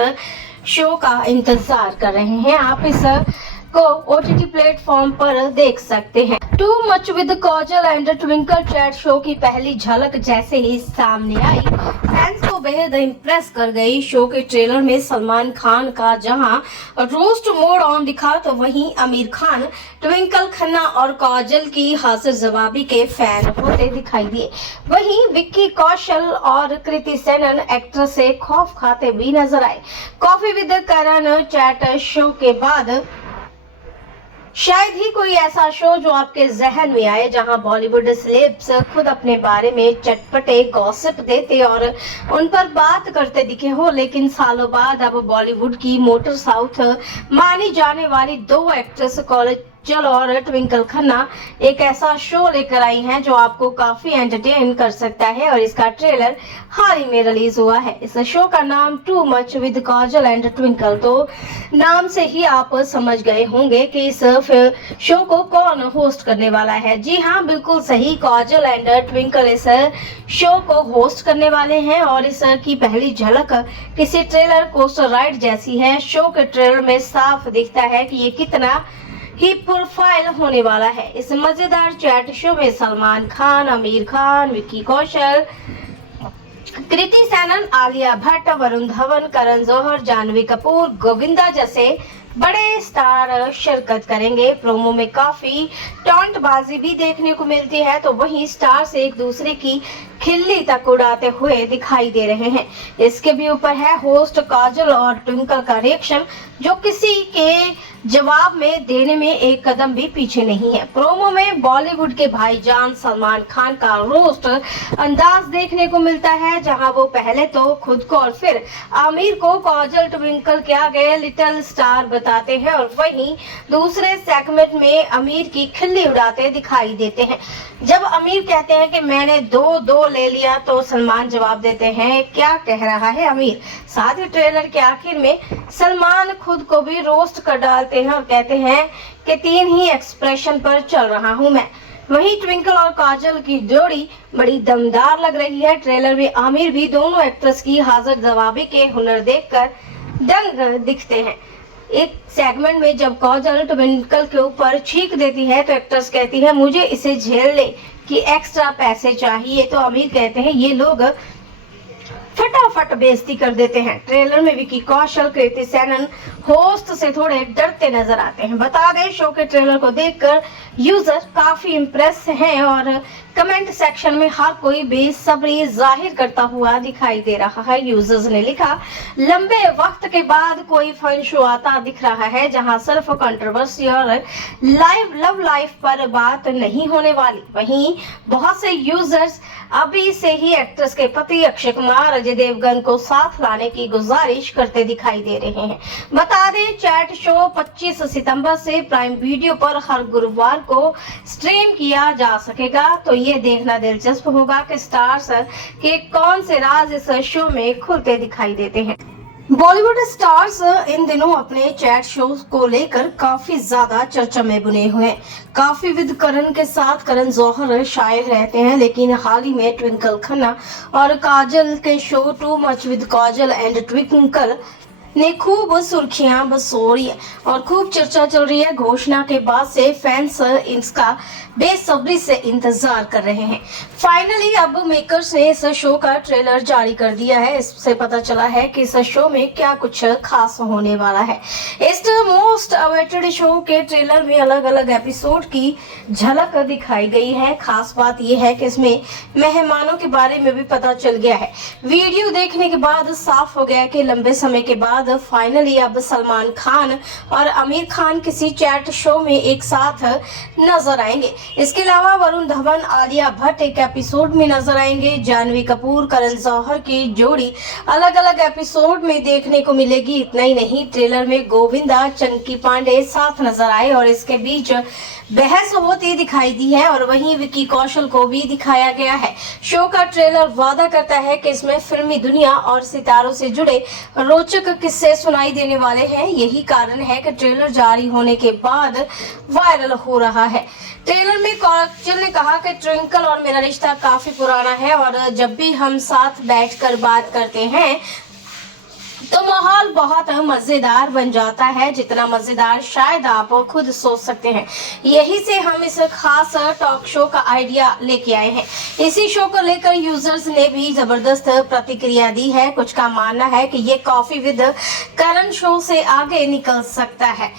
शो का इंतजार कर रहे हैं। आप इस को OTT प्लेटफॉर्म पर देख सकते हैं। Too much with Kajal and twinkle chat show की पहली झलक जैसे ही सामने आई, फैंस को बेहद इम्प्रेस कर गई। शो के ट्रेलर में सलमान खान का जहां रोस्ट मोड ऑन दिखा, तो वहीं आमिर खान, ट्विंकल खन्ना और काजल की हाजिर जवाबी के फैन होते दिखाई दिए। वहीं विक्की कौशल और कृति सेनन एक्टर से खौफ खाते भी नजर आए। Coffee with Karan chat show के बाद शायद ही कोई ऐसा शो जो आपके जहन में आए जहां बॉलीवुड सेलेब्स खुद अपने बारे में चटपटे गॉसिप देते और उन पर बात करते दिखे हो। लेकिन सालों बाद अब बॉलीवुड की मोटर साउथ मानी जाने वाली दो एक्ट्रेस काजल और ट्विंकल खन्ना एक ऐसा शो लेकर आई हैं जो आपको काफी एंटरटेन कर सकता है, और इसका ट्रेलर हाल ही में रिलीज हुआ है। इस शो का नाम too much with Kajal and twinkle, तो नाम से ही आप समझ गए होंगे कि इस शो को कौन होस्ट करने वाला है। जी हाँ, बिल्कुल सही, काजल एंड ट्विंकल इस शो को होस्ट करने वाले हैं और इस की पहली झलक किसी ट्रेलर कोस्टर राइड जैसी है। शो के ट्रेलर में साफ दिखता है कि ये कितना ही प्रोफाइल होने वाला है। इस मजेदार चैट शो में सलमान खान, आमिर खान, विक्की कौशल, कृति सेनन, आलिया भट्ट, वरुण धवन, करण जौहर, जानवी कपूर, गोविंदा जैसे बड़े स्टार शिरकत करेंगे। प्रोमो में काफी टॉन्टबाजी भी देखने को मिलती है, तो वहीं स्टार्स एक दूसरे की खिल्ली तक उड़ाते हुए दिखाई दे रहे हैं। इसके भी ऊपर है होस्ट काजल और ट्विंकल का रिएक्शन, जो किसी के जवाब में देने में एक कदम भी पीछे नहीं है। प्रोमो में बॉलीवुड के भाईजान सलमान खान का रोस्ट अंदाज देखने को मिलता है, जहां वो पहले तो खुद को और फिर आमिर को काजल ट्विंकल के आगे लिटिल स्टार बताते हैं, और वहीं दूसरे सेगमेंट में आमिर की खिल्ली उड़ाते दिखाई देते हैं। जब आमिर कहते हैं कि मैंने दो ले लिया, तो सलमान जवाब देते हैं क्या कह रहा है आमिर। साथ ही ट्रेलर के आखिर में सलमान खुद को भी रोस्ट कर डालते हैं और कहते हैं कि 3 ही एक्सप्रेशन पर चल रहा हूं मैं। वहीं ट्विंकल और काजल की जोड़ी बड़ी दमदार लग रही है। ट्रेलर में आमिर भी दोनों एक्ट्रेस की हाजिर जवाबी के हुनर देखकर दंग दिखते हैं। एक सेगमेंट में जब काजल ट्विंकल के ऊपर छींक देती है, तो एक्ट्रेस कहती है मुझे इसे झेलने की एक्स्ट्रा पैसे चाहिए, तो आमिर कहते हैं ये लोग फटाफट बेइज्जती कर देते हैं। ट्रेलर में विक्की कौशल, कृति सेनन होस्ट से थोड़े डरते नजर आते हैं। बता दें, शो के ट्रेलर को देखकर यूजर काफी इम्प्रेस हैं और कमेंट सेक्शन में हर कोई बेसब्री जाहिर करता हुआ दिखाई दे रहा है। यूजर्स ने लिखा, लंबे वक्त के बाद कोई फन शो आता दिख रहा है जहां सिर्फ कंट्रोवर्सी और लव लाइफ पर बात नहीं होने वाली। वहीं बहुत से यूजर्स अभी से ही एक्ट्रेस के पति अक्षय कुमार, अजय देवगन को साथ लाने की गुजारिश करते दिखाई दे रहे हैं। बता दें, चैट शो 25 सितंबर से प्राइम वीडियो पर हर गुरुवार को स्ट्रीम किया जा सकेगा, तो ये देखना दिलचस्प होगा कि स्टार्स के कौन से राज इस शो में खुलते दिखाई देते हैं। बॉलीवुड स्टार्स इन दिनों अपने चैट शो को लेकर काफी ज्यादा चर्चा में बुने हुए हैं। काफी विद करण के साथ करण जौहर शायद रहते हैं, लेकिन हाल ही में ट्विंकल खन्ना और काजल के show too much with Kajal and twinkle ने खूब सुर्खियां बसोरी है और खूब चर्चा चल रही है। घोषणा के बाद से फैंस इसका बेसब्री से इंतजार कर रहे हैं। फाइनली अब मेकर्स ने इस शो का ट्रेलर जारी कर दिया है। इससे पता चला है कि इस शो में क्या कुछ खास होने वाला है। इस मोस्ट अवेटेड शो के ट्रेलर में अलग अलग एपिसोड की झलक दिखाई गई है। खास बात यह है कि इसमें मेहमानों के बारे में भी पता चल गया है। वीडियो देखने के बाद साफ हो गया कि लंबे समय के बाद फाइनली अब सलमान खान और आमिर खान किसी चैट शो में एक साथ नजर आएंगे। इसके अलावा वरुण धवन, आलिया भट्ट एक एपिसोड में नजर आएंगे। जानवी कपूर, करण जौहर की जोड़ी अलग अलग एपिसोड में देखने को मिलेगी। इतना ही नहीं, ट्रेलर में गोविंदा, चंकी पांडे साथ नजर आए और इसके बीच बहस होती दिखाई दी है, और वहीं विक्की कौशल को भी दिखाया गया है। शो का ट्रेलर वादा करता है कि इसमें फिल्मी दुनिया और सितारों से जुड़े रोचक किस्से सुनाई देने वाले हैं। यही कारण है कि ट्रेलर जारी होने के बाद वायरल हो रहा है। ट्रेलर में काजल ने कहा कि ट्विंकल और मेरा रिश्ता काफी पुराना है और जब भी हम साथ बैठकर बात करते हैं तो माहौल बहुत मजेदार बन जाता है, जितना मजेदार शायद आप खुद सोच सकते हैं। यही से हम इस खास टॉक शो का आइडिया लेके आए हैं। इसी शो को लेकर यूजर्स ने भी जबरदस्त प्रतिक्रिया दी है। कुछ का मानना है कि ये कॉफी विद करण शो से आगे निकल सकता है।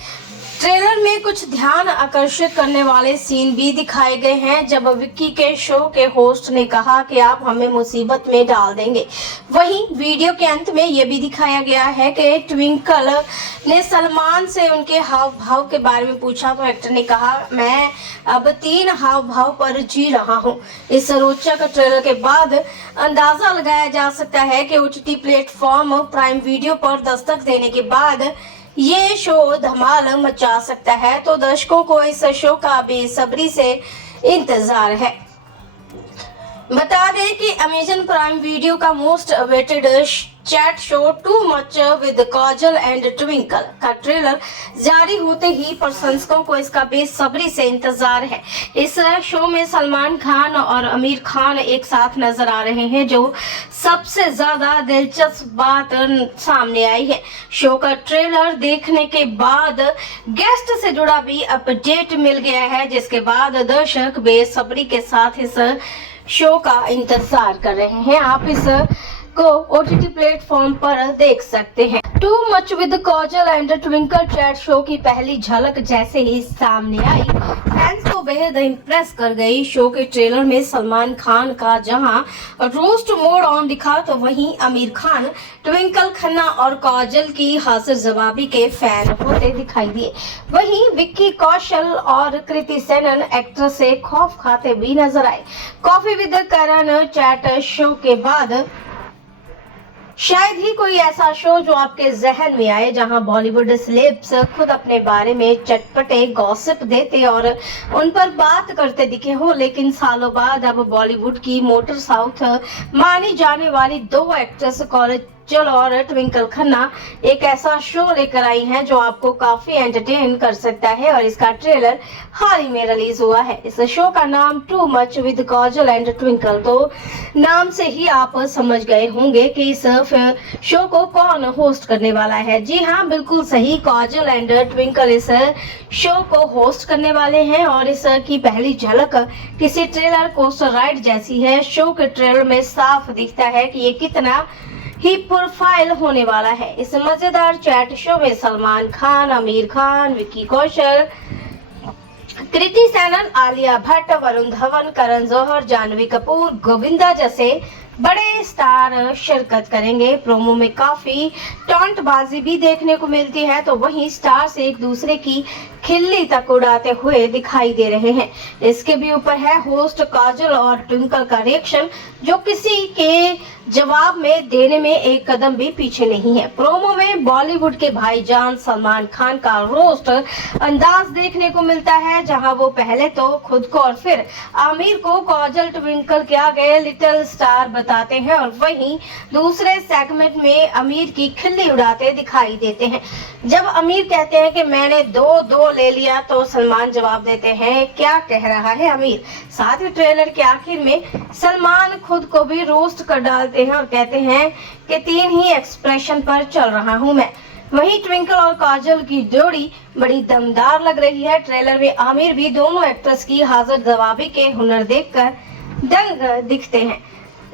ट्रेलर में कुछ ध्यान आकर्षित करने वाले सीन भी दिखाए गए हैं, जब विक्की के शो के होस्ट ने कहा कि आप हमें मुसीबत में डाल देंगे। वहीं वीडियो के अंत में यह भी दिखाया गया है कि ट्विंकल ने सलमान से उनके हाव भाव के बारे में पूछा तो एक्टर ने कहा, मैं अब 3 हाव भाव पर जी रहा हूं। इस रोचक ट्रेलर के बाद अंदाजा लगाया जा सकता है कि OTT प्लेटफॉर्म प्राइम वीडियो पर दस्तक देने के बाद ये शो धमाल मचा सकता है। तो दर्शकों को इस शो का बेसब्री से इंतजार है। बता दें कि अमेजन प्राइम वीडियो का most awaited chat show too much with Kajal and twinkle का ट्रेलर जारी होते ही प्रशंसकों को इसका बेसब्री से इंतजार है। इस शो में सलमान खान और आमिर खान एक साथ नजर आ रहे हैं। जो सबसे ज्यादा दिलचस्प बात सामने आई है, शो का ट्रेलर देखने के बाद गेस्ट से जुड़ा भी अपडेट मिल गया है, जिसके बाद दर्शक बेसब्री के साथ इस शो का इंतजार कर रहे हैं। आप इस को OTT प्लेटफॉर्म पर देख सकते हैं। Too much with Kajal and twinkle chat show की पहली झलक जैसे ही सामने आई, फैंस को बेहद इम्प्रेस कर गई। शो के ट्रेलर में सलमान खान का जहां रोस्ट मोड ऑन दिखा, तो वहीं आमिर खान, ट्विंकल खन्ना और काजल की हाजिर जवाबी के फैन होते दिखाई दिए। वहीं विक्की कौशल और कृति सेनन एक्टर से खौफ खाते भी नजर आए। Coffee with Karan chat show के बाद शायद ही कोई ऐसा शो जो आपके जहन में आए, जहां बॉलीवुड सेलेब्स खुद अपने बारे में चटपटे गॉसिप देते और उन पर बात करते दिखे हो। लेकिन सालों बाद अब बॉलीवुड की मोटर साउथ मानी जाने वाली 2 एक्ट्रेस काजल और ट्विंकल खन्ना एक ऐसा शो लेकर आई हैं जो आपको काफी एंटरटेन कर सकता है, और इसका ट्रेलर हाल ही में रिलीज हुआ है। इस शो का नाम too much with Kajal and twinkle, तो नाम से ही आप समझ गए होंगे कि इस शो को कौन होस्ट करने वाला है। जी हाँ, बिल्कुल सही, काजल एंड ट्विंकल इस शो को होस्ट करने वाले हैं, और इस की पहली झलक किसी ट्रेलर कोस्टर राइड जैसी है। शो के ट्रेलर में साफ दिखता है कि ये कितना ही प्रोफाइल होने वाला है। इस मजेदार चैट शो में सलमान खान, आमिर खान, विक्की कौशल, कृति सेनन, आलिया भट्ट, वरुण धवन, करण जौहर, जानवी कपूर, गोविंदा जैसे बड़े स्टार शिरकत करेंगे। प्रोमो में काफी टॉन्टबाजी भी देखने को मिलती है, तो वहीं स्टार्स एक दूसरे की खिल्ली तक उड़ाते हुए दिखाई दे रहे हैं। इसके भी ऊपर है होस्ट काजल और ट्विंकल का रिएक्शन, जो किसी के जवाब में देने में एक कदम भी पीछे नहीं है। प्रोमो में बॉलीवुड के भाईजान सलमान खान का रोस्ट अंदाज देखने को मिलता है, जहां वो पहले तो खुद को और फिर आमिर को काजल ट्विंकल के आगे लिटिल स्टार बताते हैं, और वहीं दूसरे सेगमेंट में आमिर की खिल्ली उड़ाते दिखाई देते हैं। जब आमिर कहते हैं कि मैंने 2-2 ले लिया, तो सलमान जवाब देते हैं, क्या कह रहा है आमिर। साथ ही ट्रेलर के आखिर में सलमान खुद को भी रोस्ट कर डालते हैं और कहते हैं कि 3 ही एक्सप्रेशन पर चल रहा हूं मैं। वहीं ट्विंकल और काजल की जोड़ी बड़ी दमदार लग रही है। ट्रेलर में आमिर भी दोनों एक्ट्रेस की हाजिर जवाबी के हुनर देखकर दंग दिखते हैं।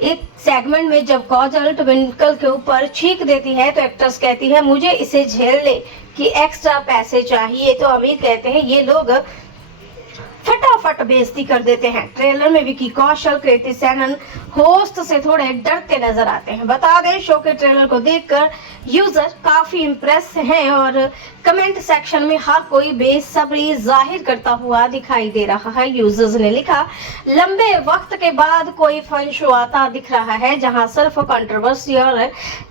एक सेगमेंट में जब काजल ट्विंकल के ऊपर छींक देती है, तो एक्ट्रेस कहती है, मुझे इसे झेलने की एक्स्ट्रा पैसे चाहिए, तो आमिर कहते हैं, ये लोग फटाफट बेइज्जती कर देते हैं। ट्रेलर में विक्की कौशल, कृति सेनन होस्ट से थोड़े डरते नजर आते हैं। बता दें, शो के ट्रेलर को देखकर यूजर काफी इम्प्रेस हैं, और कमेंट सेक्शन में हर कोई बेसब्री जाहिर करता हुआ दिखाई दे रहा है। यूजर्स ने लिखा, लंबे वक्त के बाद कोई फन शो आता दिख रहा है, जहां सिर्फ कंट्रोवर्सी और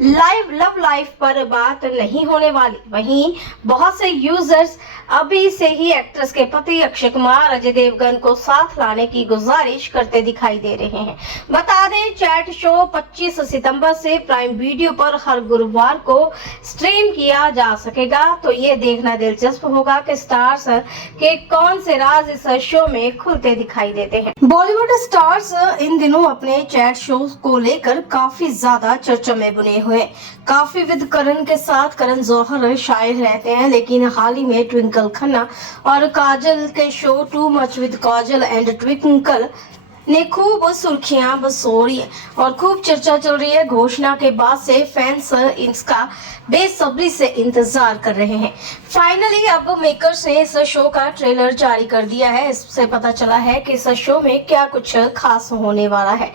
लव लाइफ पर बात नहीं होने वाली। वहीं बहुत से यूजर्स अभी से ही एक्ट्रेस के पति अक्षय कुमार अजय देवगन को साथ लाने की गुजारिश करते दिखाई दे रहे हैं। बता दें, चैट शो 25 सितंबर से प्राइम वीडियो पर हर गुरुवार को स्ट्रीम किया जा सकेगा। तो ये देखना दिलचस्प होगा कि स्टार्स के कौन से राज इस शो में खुलते दिखाई देते हैं। बॉलीवुड स्टार्स इन दिनों अपने चैट शो को लेकर काफी ज्यादा चर्चा में बुने हुए। काफी विद करण के साथ करण जौहर शायर रहते हैं, लेकिन हाल ही में ट्विंकल खन्ना और काजल के show too much with Kajal and twinkle ने खूब सुर्खियां बसोरी है और खूब चर्चा चल रही है। घोषणा के बाद से फैंस इसका बेसब्री से इंतजार कर रहे हैं। फाइनली अब मेकर्स ने इस शो का ट्रेलर जारी कर दिया है। इससे पता चला है कि इस शो में क्या कुछ खास होने वाला है।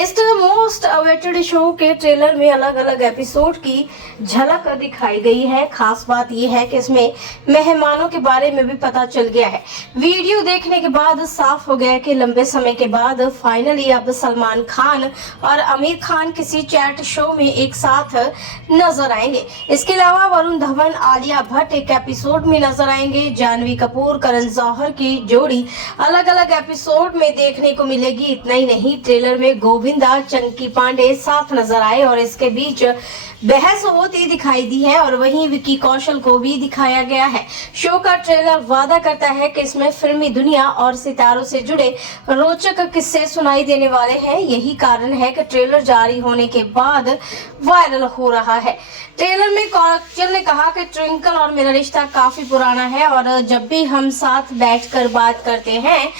इस मोस्ट अवेटेड शो के ट्रेलर में अलग अलग एपिसोड की झलक दिखाई गई है। खास बात यह है कि इसमें मेहमानों के बारे में भी पता चल गया है। वीडियो देखने के बाद साफ हो गया कि लंबे समय के बाद फाइनली अब सलमान खान और आमिर खान किसी चैट शो में एक साथ नजर आएंगे। इसके अलावा वरुण धवन, आलिया भट्ट एक एपिसोड में नजर आएंगे। जानवी कपूर, करण जौहर की जोड़ी अलग अलग एपिसोड में देखने को मिलेगी। इतना ही नहीं, ट्रेलर में गोविंदा, चंकी पांडे साथ नजर आए और इसके बीच बहस होती दिखाई दी है। और वहीं विक्की कौशल को भी दिखाया गया है। शो का ट्रेलर वादा करता है कि इसमें फिल्मी दुनिया और सितारों से जुड़े रोचक किस्से सुनाई देने वाले हैं। यही कारण है कि ट्रेलर जारी होने के बाद वायरल हो रहा है। ट्रेलर में काजल ने कहा कि ट्विंकल और मेरा रिश्ता काफी पुराना है और जब भी हम साथ बैठकर बात करते हैं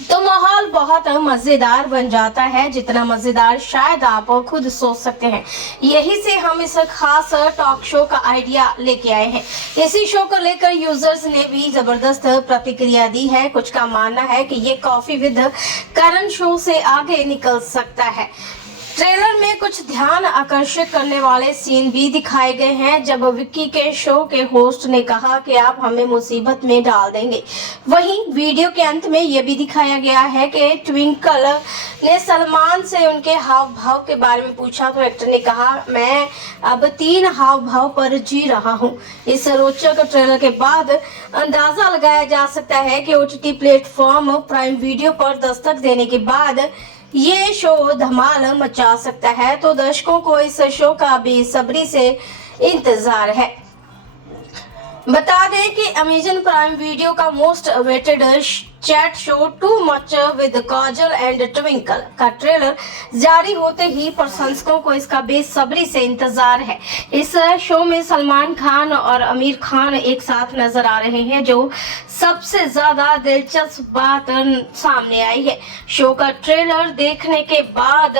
तो माहौल बहुत मजेदार बन जाता है, जितना मजेदार शायद आप खुद सोच सकते हैं। यही से हम इस खास टॉक शो का आइडिया लेके आए हैं। इसी शो को लेकर यूजर्स ने भी जबरदस्त प्रतिक्रिया दी है। कुछ का मानना है कि ये कॉफी विद करण शो से आगे निकल सकता है। ट्रेलर में कुछ ध्यान आकर्षित करने वाले सीन भी दिखाए गए हैं, जब विक्की के शो के होस्ट ने कहा कि आप हमें मुसीबत में डाल देंगे। वहीं वीडियो के अंत में यह भी दिखाया गया है कि ट्विंकल ने सलमान से उनके हाव भाव के बारे में पूछा तो एक्टर ने कहा, मैं अब 3 हाव भाव पर जी रहा हूं। इस रोचक ट्रेलर के बाद अंदाजा लगाया जा सकता है कि OTT प्लेटफॉर्म प्राइम वीडियो पर दस्तक देने के बाद ये शो धमाल मचा सकता है। तो दर्शकों को इस शो का बेसब्री से इंतजार है। बता दें कि अमेजन प्राइम वीडियो का most awaited chat show too much with Kajal and twinkle का ट्रेलर जारी होते ही प्रशंसकों को इसका बेसब्री से इंतजार है। इस शो में सलमान खान और आमिर खान एक साथ नजर आ रहे हैं, जो सबसे ज्यादा दिलचस्प बात सामने आई है। शो का ट्रेलर देखने के बाद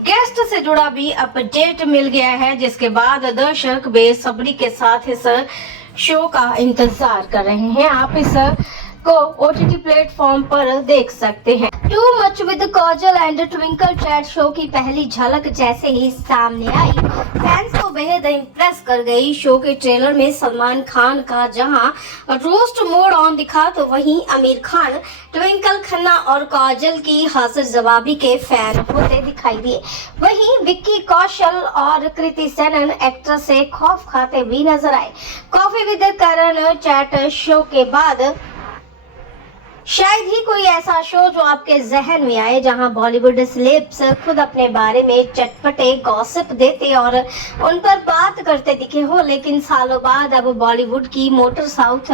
गेस्ट से जुड़ा भी अपडेट मिल गया है, जिसके बाद दर्शक बेसब्री के साथ इस शो का इंतजार कर रहे हैं। आप इस को OTT प्लेटफॉर्म पर देख सकते हैं। Too much with Kajal and twinkle chat show की पहली झलक जैसे ही सामने आई, फैंस को बेहद इम्प्रेस कर गई। शो के ट्रेलर में सलमान खान का जहां रोस्ट मोड ऑन दिखा, तो वहीं आमिर खान, ट्विंकल खन्ना और काजल की हाजिर जवाबी के फैन होते दिखाई दिए। वहीं विक्की कौशल और कृति सेनन एक्टर से खौफ खाते भी नजर आए। Coffee with Karan chat show के बाद शायद ही कोई ऐसा शो जो आपके जहन में आए, जहां बॉलीवुड सेलेब्स खुद अपने बारे में चटपटे गॉसिप देते और उन पर बात करते दिखे हो। लेकिन सालों बाद अब बॉलीवुड की मोटर साउथ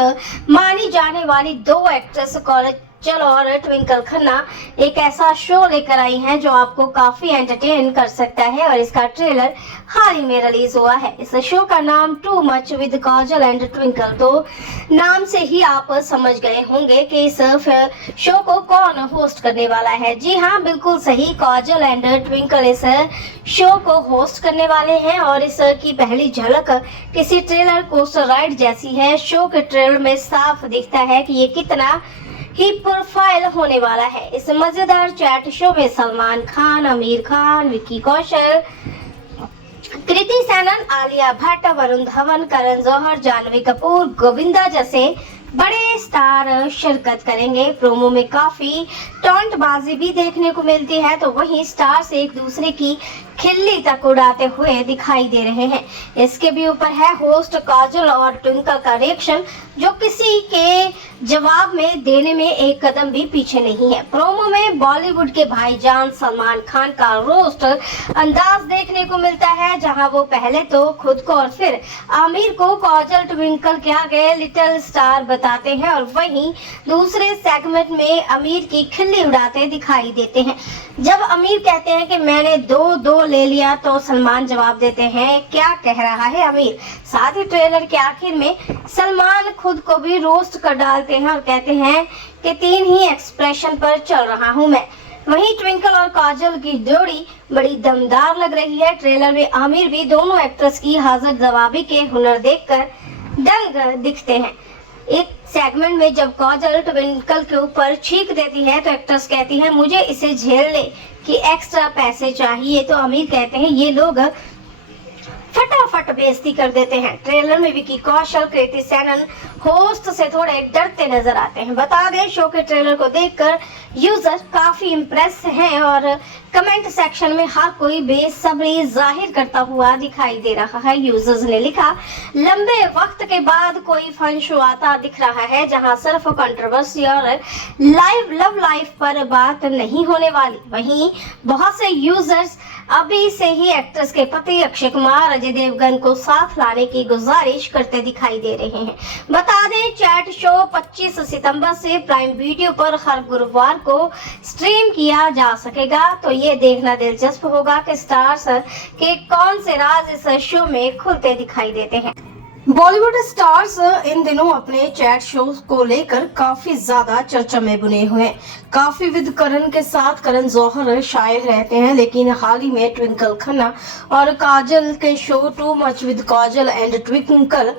मानी जाने वाली 2 एक्ट्रेस काजल और ट्विंकल खन्ना एक ऐसा शो लेकर आई हैं जो आपको काफी एंटरटेन कर सकता है और इसका ट्रेलर हाल ही में रिलीज हुआ है। इस शो का नाम too much with Kajal and twinkle, तो नाम से ही आप समझ गए होंगे कि इस शो को कौन होस्ट करने वाला है। जी हाँ, बिल्कुल सही, काजल एंड ट्विंकल इस शो को होस्ट करने वाले हैं और इस की पहली झलक किसी ट्रेलर कोस्टर राइड जैसी है। शो के ट्रेलर में साफ दिखता है कि ये कितना ही प्रोफाइल होने वाला है। इस मजेदार चैट शो में सलमान खान, आमिर खान, विक्की कौशल, कृति सेनन, आलिया भट्ट, वरुण धवन, करण जौहर, जानवी कपूर, गोविंदा जैसे बड़े स्टार शिरकत करेंगे। प्रोमो में काफी टॉन्टबाजी भी देखने को मिलती है, तो वहीं स्टार्स एक दूसरे की खिल्ली तक उड़ाते हुए दिखाई दे रहे हैं। इसके भी ऊपर है होस्ट काजल और ट्विंकल का रिएक्शन, जो किसी के जवाब में देने में एक कदम भी पीछे नहीं है। प्रोमो में बॉलीवुड के भाईजान सलमान खान का रोस्ट अंदाज देखने को मिलता है, जहां वो पहले तो खुद को और फिर आमिर को काजल ट्विंकल के आगे लिटिल स्टार बताते हैं, और वहीं दूसरे सेगमेंट में आमिर की खिल्ली उड़ाते दिखाई देते हैं। जब आमिर कहते हैं कि मैंने दो ले लिया, तो सलमान जवाब देते हैं क्या कह रहा है आमिर। साथ ही ट्रेलर के आखिर में सलमान खुद को भी रोस्ट कर डालते हैं और कहते हैं कि 3 ही एक्सप्रेशन पर चल रहा हूं मैं। वहीं ट्विंकल और काजल की जोड़ी बड़ी दमदार लग रही है। ट्रेलर में आमिर भी दोनों एक्ट्रेस की हाजिर जवाबी के हुनर देखकर दंग दिखते हैं। एक सेगमेंट में जब काजल ट्विंकल के ऊपर छींक देती है, तो एक्ट्रेस कहती है मुझे इसे झेलने की एक्स्ट्रा पैसे चाहिए, तो आमिर कहते हैं ये लोग फटाफट बेइज्जती कर देते हैं। ट्रेलर में विकी कौशल, कृति सेनन होस्ट से थोड़े डरते नजर आते हैं। बता दें शो के ट्रेलर को देखकर यूजर काफी इम्प्रेस हैं और कमेंट सेक्शन में हर कोई बेसब्री जाहिर करता हुआ दिखाई दे रहा है। यूजर्स ने लिखा लंबे वक्त के बाद कोई फन शो आता दिख रहा है, जहां सिर्फ कंट्रोवर्सी और लव लाइफ पर बात नहीं होने वाली। वहीं बहुत से यूजर्स अभी से ही एक्ट्रेस के पति अक्षय कुमार, अजय देवगन को साथ लाने की गुजारिश करते दिखाई दे रहे हैं। बता दें चैट शो 25 सितंबर से प्राइम वीडियो पर हर गुरुवार को स्ट्रीम किया जा सकेगा, तो ये देखना दिलचस्प होगा कि स्टार्स के कौन से राज इस शो में खुलते दिखाई देते हैं। बॉलीवुड स्टार्स इन दिनों अपने चैट शोज को लेकर काफी ज्यादा चर्चा में बुने हुए हैं। काफी विद करण के साथ करण जौहर शायर रहते हैं, लेकिन हाल ही में ट्विंकल खन्ना और काजल के show too much with Kajal and twinkle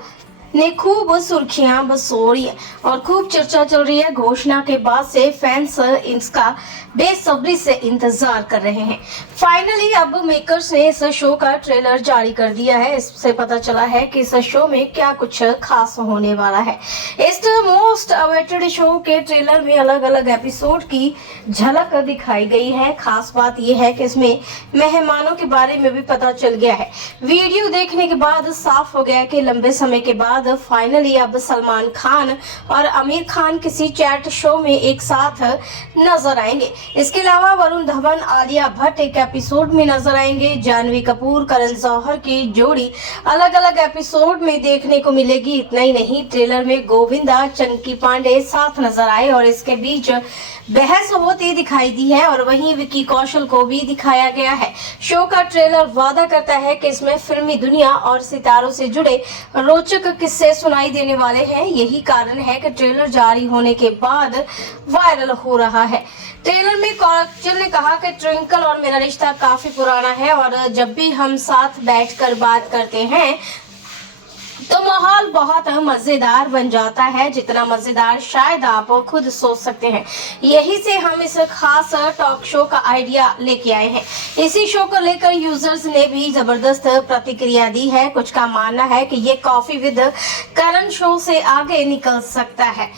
ने खूब सुर्खियां बसोरी है और खूब चर्चा चल रही है। घोषणा के बाद से फैंस इसका बेसब्री से इंतजार कर रहे हैं। फाइनली अब मेकर्स ने इस शो का ट्रेलर जारी कर दिया है। इससे पता चला है कि इस शो में क्या कुछ खास होने वाला है। इस मोस्ट अवेटेड शो के ट्रेलर में अलग अलग एपिसोड की झलक दिखाई गई है। खास बात यह है कि इसमें मेहमानों के बारे में भी पता चल गया है। वीडियो देखने के बाद साफ हो गया कि लंबे समय के बाद फाइनली अब सलमान खान और आमिर खान किसी चैट शो में एक साथ नजर आएंगे। इसके अलावा वरुण धवन, आलिया भट्ट एक एपिसोड में नजर आएंगे। जानवी कपूर, करण जौहर की जोड़ी अलग अलग एपिसोड में देखने को मिलेगी। इतना ही नहीं, ट्रेलर में गोविंदा, चंकी पांडे साथ नजर आए और इसके बीच बहस होती दिखाई दी है, और वहीं विकी कौशल को भी दिखाया गया है। शो का ट्रेलर वादा करता है कि इसमें फिल्मी दुनिया और सितारों से जुड़े रोचक किस्से सुनाई देने वाले हैं। यही कारण है कि ट्रेलर जारी होने के बाद वायरल हो रहा है। ट्रेलर में काजल ने कहा कि ट्विंकल और मेरा रिश्ता काफी पुराना है और जब भी हम साथ बैठकर बात करते हैं तो माहौल बहुत मजेदार बन जाता है, जितना मजेदार शायद आप खुद सोच सकते हैं। यही से हम इस खास टॉक शो का आइडिया लेके आए हैं। इसी शो को लेकर यूजर्स ने भी जबरदस्त प्रतिक्रिया दी है। कुछ का मानना है कि ये कॉफी विद करण शो से आगे निकल सकता है।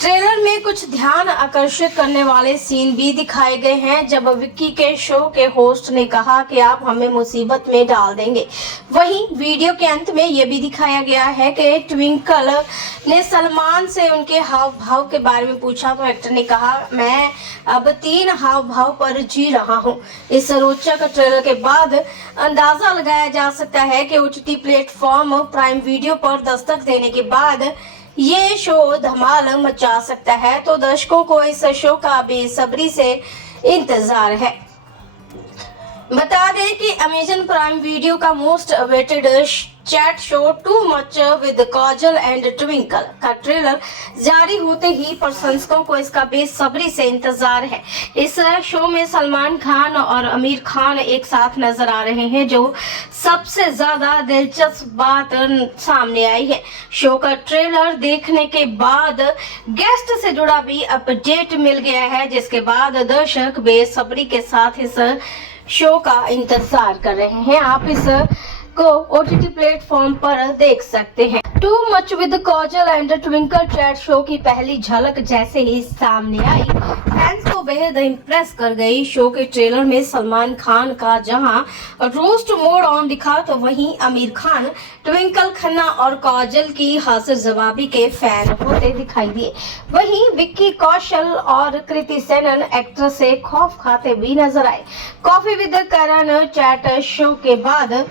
ट्रेलर में कुछ ध्यान आकर्षित करने वाले सीन भी दिखाए गए हैं, जब विक्की के शो के होस्ट ने कहा कि आप हमें मुसीबत में डाल देंगे। वहीं वीडियो के अंत में यह भी दिखाया गया है कि ट्विंकल ने सलमान से उनके हाव भाव के बारे में पूछा, तो एक्टर ने कहा मैं अब 3 हाव भाव पर जी रहा हूं। इस रोचक ट्रेलर के बाद अंदाजा लगाया जा सकता है कि OTT प्लेटफॉर्म प्राइम वीडियो पर दस्तक देने के बाद ये शो धमाल मचा सकता है, तो दर्शकों को इस शो का बेसब्री से इंतजार है। बता दें कि अमेजन प्राइम वीडियो का most awaited chat show too much with Kajal and twinkle का ट्रेलर जारी होते ही प्रशंसकों को इसका बेसब्री से इंतजार है। इस शो में सलमान खान और आमिर खान एक साथ नजर आ रहे हैं, जो सबसे ज्यादा दिलचस्प बात सामने आई है। शो का ट्रेलर देखने के बाद गेस्ट से जुड़ा भी अपडेट मिल गया है, जिसके बाद दर्शक बेसब्री के साथ इस शो का इंतजार कर रहे हैं। आप इस को OTT प्लेटफॉर्म पर देख सकते हैं। Too much with Kajal and twinkle chat show की पहली झलक जैसे ही सामने आई, फैंस को बेहद इम्प्रेस कर गई। शो के ट्रेलर में सलमान खान का जहां रोस्ट मोड ऑन दिखा, तो वहीं आमिर खान, ट्विंकल खन्ना और काजल की हाजिर जवाबी के फैन होते दिखाई दिए। वहीं विक्की कौशल और कृति सेनन एक्टर से खौफ खाते भी नजर आए। Coffee with Karan chat show के बाद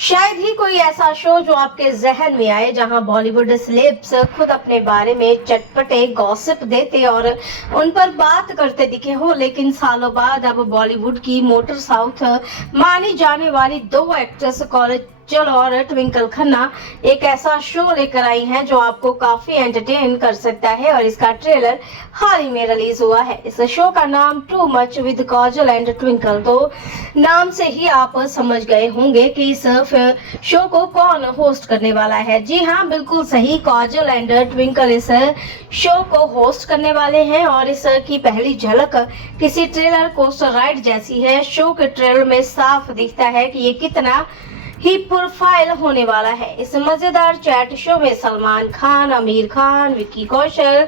शायद ही कोई ऐसा शो जो आपके जहन में आए जहां बॉलीवुड सेलेब्स खुद अपने बारे में चटपटे गॉसिप देते और उन पर बात करते दिखे हो। लेकिन सालों बाद अब बॉलीवुड की मोटर साउथ मानी जाने वाली दो एक्ट्रेस काजल और ट्विंकल खन्ना एक ऐसा शो लेकर आई हैं जो आपको काफी एंटरटेन कर सकता है, और इसका ट्रेलर हाल ही में रिलीज हुआ है। इस शो का नाम too much with Kajal and twinkle, तो नाम से ही आप समझ गए होंगे कि इस शो को कौन होस्ट करने वाला है। जी हाँ, बिल्कुल सही, काजल एंड ट्विंकल इस शो को होस्ट करने वाले हैं और इस की पहली झलक किसी ट्रेलर कोस्टर राइड जैसी है। शो के ट्रेलर में साफ दिखता है कि ये कितना ही प्रोफाइल होने वाला है। इस मजेदार चैट शो में सलमान खान, आमिर खान, विक्की कौशल,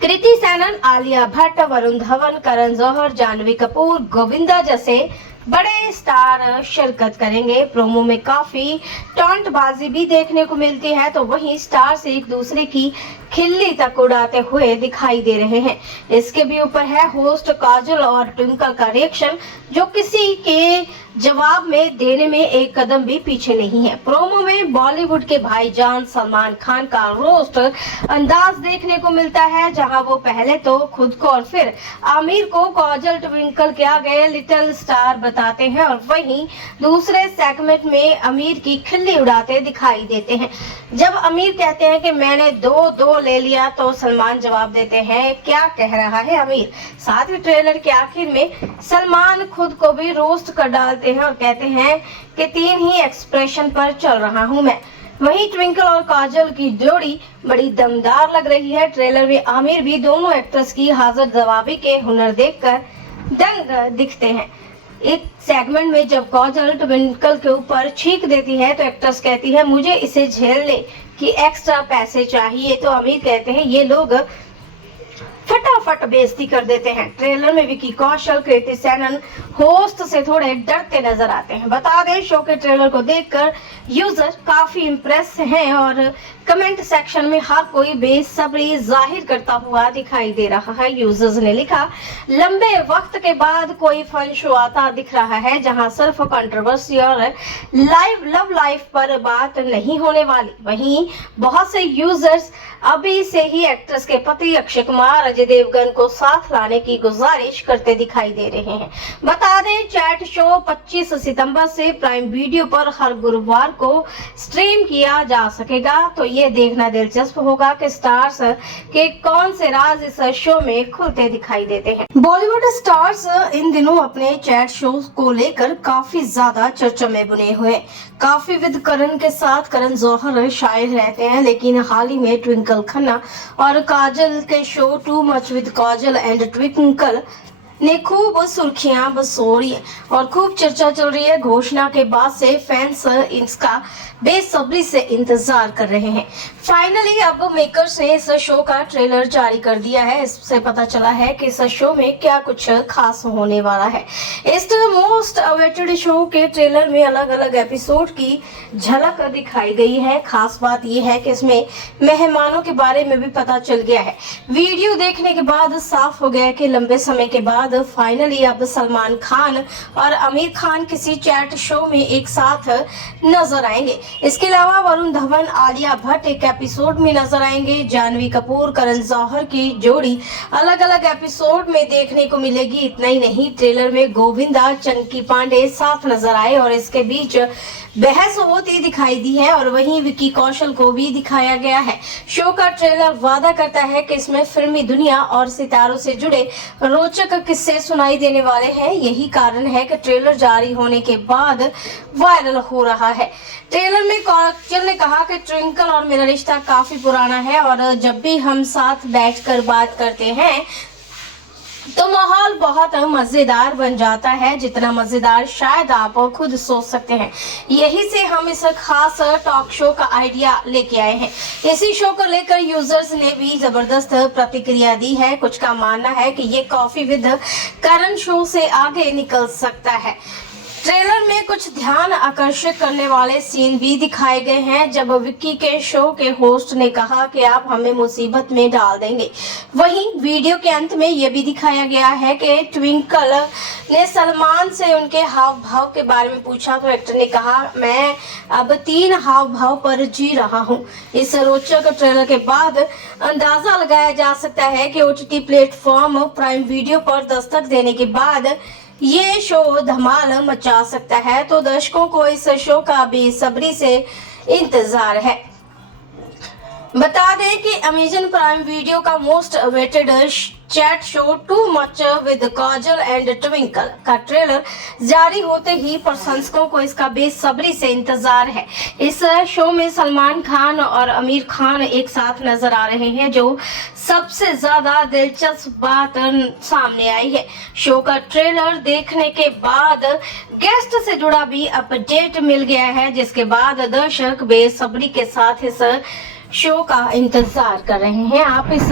कृति सेनन, आलिया भट्ट, वरुण धवन, करण जौहर, जानवी कपूर, गोविंदा जैसे बड़े स्टार शिरकत करेंगे। प्रोमो में काफी टॉन्टबाजी भी देखने को मिलती है, तो वहीं स्टार्स एक दूसरे की खिल्ली तक उड़ाते हुए दिखाई दे रहे हैं। इसके भी ऊपर है होस्ट काजल और ट्विंकल का रिएक्शन, जो किसी के जवाब में देने में एक कदम भी पीछे नहीं है। प्रोमो में बॉलीवुड के भाईजान सलमान खान का रोस्ट अंदाज देखने को मिलता है, जहां वो पहले तो खुद को और फिर आमिर को काजल ट्विंकल के आगे लिटिल स्टार बताते हैं, और वहीं दूसरे सेगमेंट में आमिर की खिल्ली उड़ाते दिखाई देते हैं। जब आमिर कहते हैं कि मैंने दो ले लिया, तो सलमान जवाब देते हैं क्या कह रहा है आमिर। साथ ही ट्रेलर के आखिर में सलमान खुद को भी रोस्ट कर डालते हैं और कहते हैं कि 3 ही एक्सप्रेशन पर चल रहा हूं मैं। वहीं ट्विंकल और काजल की जोड़ी बड़ी दमदार लग रही है। ट्रेलर में आमिर भी दोनों एक्ट्रेस की हाजिर जवाबी के हुनर देखकर दंग दिखते हैं। एक सेगमेंट में जब काजल ट्विंकल के ऊपर छींक देती है, तो एक्ट्रेस कहती है मुझे इसे झेलने की एक्स्ट्रा पैसे चाहिए, तो आमिर कहते हैं ये लोग फटाफट बेइज्जती कर देते हैं। ट्रेलर में विक्की कौशल, कृति सेनन होस्ट से थोड़े डरते नजर आते हैं। बता दें, शो के ट्रेलर को देखकर यूजर काफी इम्प्रेस हैं और कमेंट सेक्शन में हर कोई बेसब्री जाहिर करता हुआ दिखाई दे रहा है। यूजर्स ने लिखा, लंबे वक्त के बाद कोई फन शो आता दिख रहा है जहां सिर्फ कंट्रोवर्सी और लव लाइफ पर बात नहीं होने वाली। वहीं बहुत से यूजर्स अभी से ही एक्ट्रेस के पति अक्षय कुमार, अजय देवगन को साथ लाने की गुजारिश करते दिखाई दे रहे हैं। बता दें, चैट शो 25 सितंबर से प्राइम वीडियो पर हर गुरुवार को स्ट्रीम किया जा सकेगा, तो ये देखना दिलचस्प होगा कि स्टार्स के कौन से राज इस शो में खुलते दिखाई देते हैं। बॉलीवुड स्टार्स इन दिनों अपने चैट शो को लेकर काफी ज्यादा चर्चा में बुने हुए। काफी विद करण के साथ करण जौहर शायद रहते हैं, लेकिन हाल ही में ट्विंकल खन्ना और काजल के show too much with Kajal and twinkle ने खूब सुर्खियां बसोड़ी और खूब चर्चा चल रही है। घोषणा के बाद से फैंस इसका बेसब्री से इंतजार कर रहे हैं। फाइनली अब मेकर्स ने इस शो का ट्रेलर जारी कर दिया है। इससे पता चला है कि इस शो में क्या कुछ खास होने वाला है। इस मोस्ट अवेटेड शो के ट्रेलर में अलग अलग एपिसोड की झलक दिखाई गई है। खास बात यह है कि इसमें मेहमानों के बारे में भी पता चल गया है। वीडियो देखने के बाद साफ हो गया कि लंबे समय के बाद फाइनली अब सलमान खान और आमिर खान किसी चैट शो में एक साथ नजर आएंगे। इसके अलावा वरुण धवन, आलिया भट्ट एक एपिसोड में नजर आएंगे। जानवी कपूर, करण जौहर की जोड़ी अलग अलग एपिसोड में देखने को मिलेगी। इतना ही नहीं, ट्रेलर में गोविंदा, चंकी पांडे साथ नजर आए और इसके बीच बहस होती दिखाई दी है, और वहीं विक्की कौशल को भी दिखाया गया है। शो का ट्रेलर वादा करता है कि इसमें फिल्मी दुनिया और सितारों से जुड़े रोचक किस्से सुनाई देने वाले हैं। यही कारण है कि ट्रेलर जारी होने के बाद वायरल हो रहा है। ट्रेलर में काजल ने कहा कि ट्विंकल और मेरा रिश्ता काफी पुराना है और जब भी हम साथ बैठकर बात करते हैं तो माहौल बहुत मजेदार बन जाता है, जितना मजेदार शायद आप खुद सोच सकते हैं। यही से हम इस खास टॉक शो का आइडिया लेके आए हैं। इसी शो को लेकर यूजर्स ने भी जबरदस्त प्रतिक्रिया दी है। कुछ का मानना है कि ये कॉफी विद करण शो से आगे निकल सकता है। ट्रेलर में कुछ ध्यान आकर्षित करने वाले सीन भी दिखाए गए हैं, जब विक्की के शो के होस्ट ने कहा कि आप हमें मुसीबत में डाल देंगे। वहीं वीडियो के अंत में यह भी दिखाया गया है कि ट्विंकल ने सलमान से उनके हाव भाव के बारे में पूछा तो एक्टर ने कहा, मैं अब 3 हाव भाव पर जी रहा हूं। इस रोचक ट्रेलर के बाद अंदाजा लगाया जा सकता है कि OTT प्लेटफॉर्म प्राइम वीडियो पर दस्तक देने के बाद ये शो धमाल मचा सकता है। तो दर्शकों को इस शो का बेसब्री से इंतजार है। बता दें कि अमेजन प्राइम वीडियो का most awaited chat show too much with Kajal and twinkle का ट्रेलर जारी होते ही प्रशंसकों को इसका बेसब्री से इंतजार है। इस शो में सलमान खान और आमिर खान एक साथ नजर आ रहे हैं, जो सबसे ज्यादा दिलचस्प बात सामने आई है। शो का ट्रेलर देखने के बाद गेस्ट से जुड़ा भी अपडेट मिल गया है, जिसके बाद दर्शक बेसब्री के साथ इस शो का इंतजार कर रहे हैं। आप इस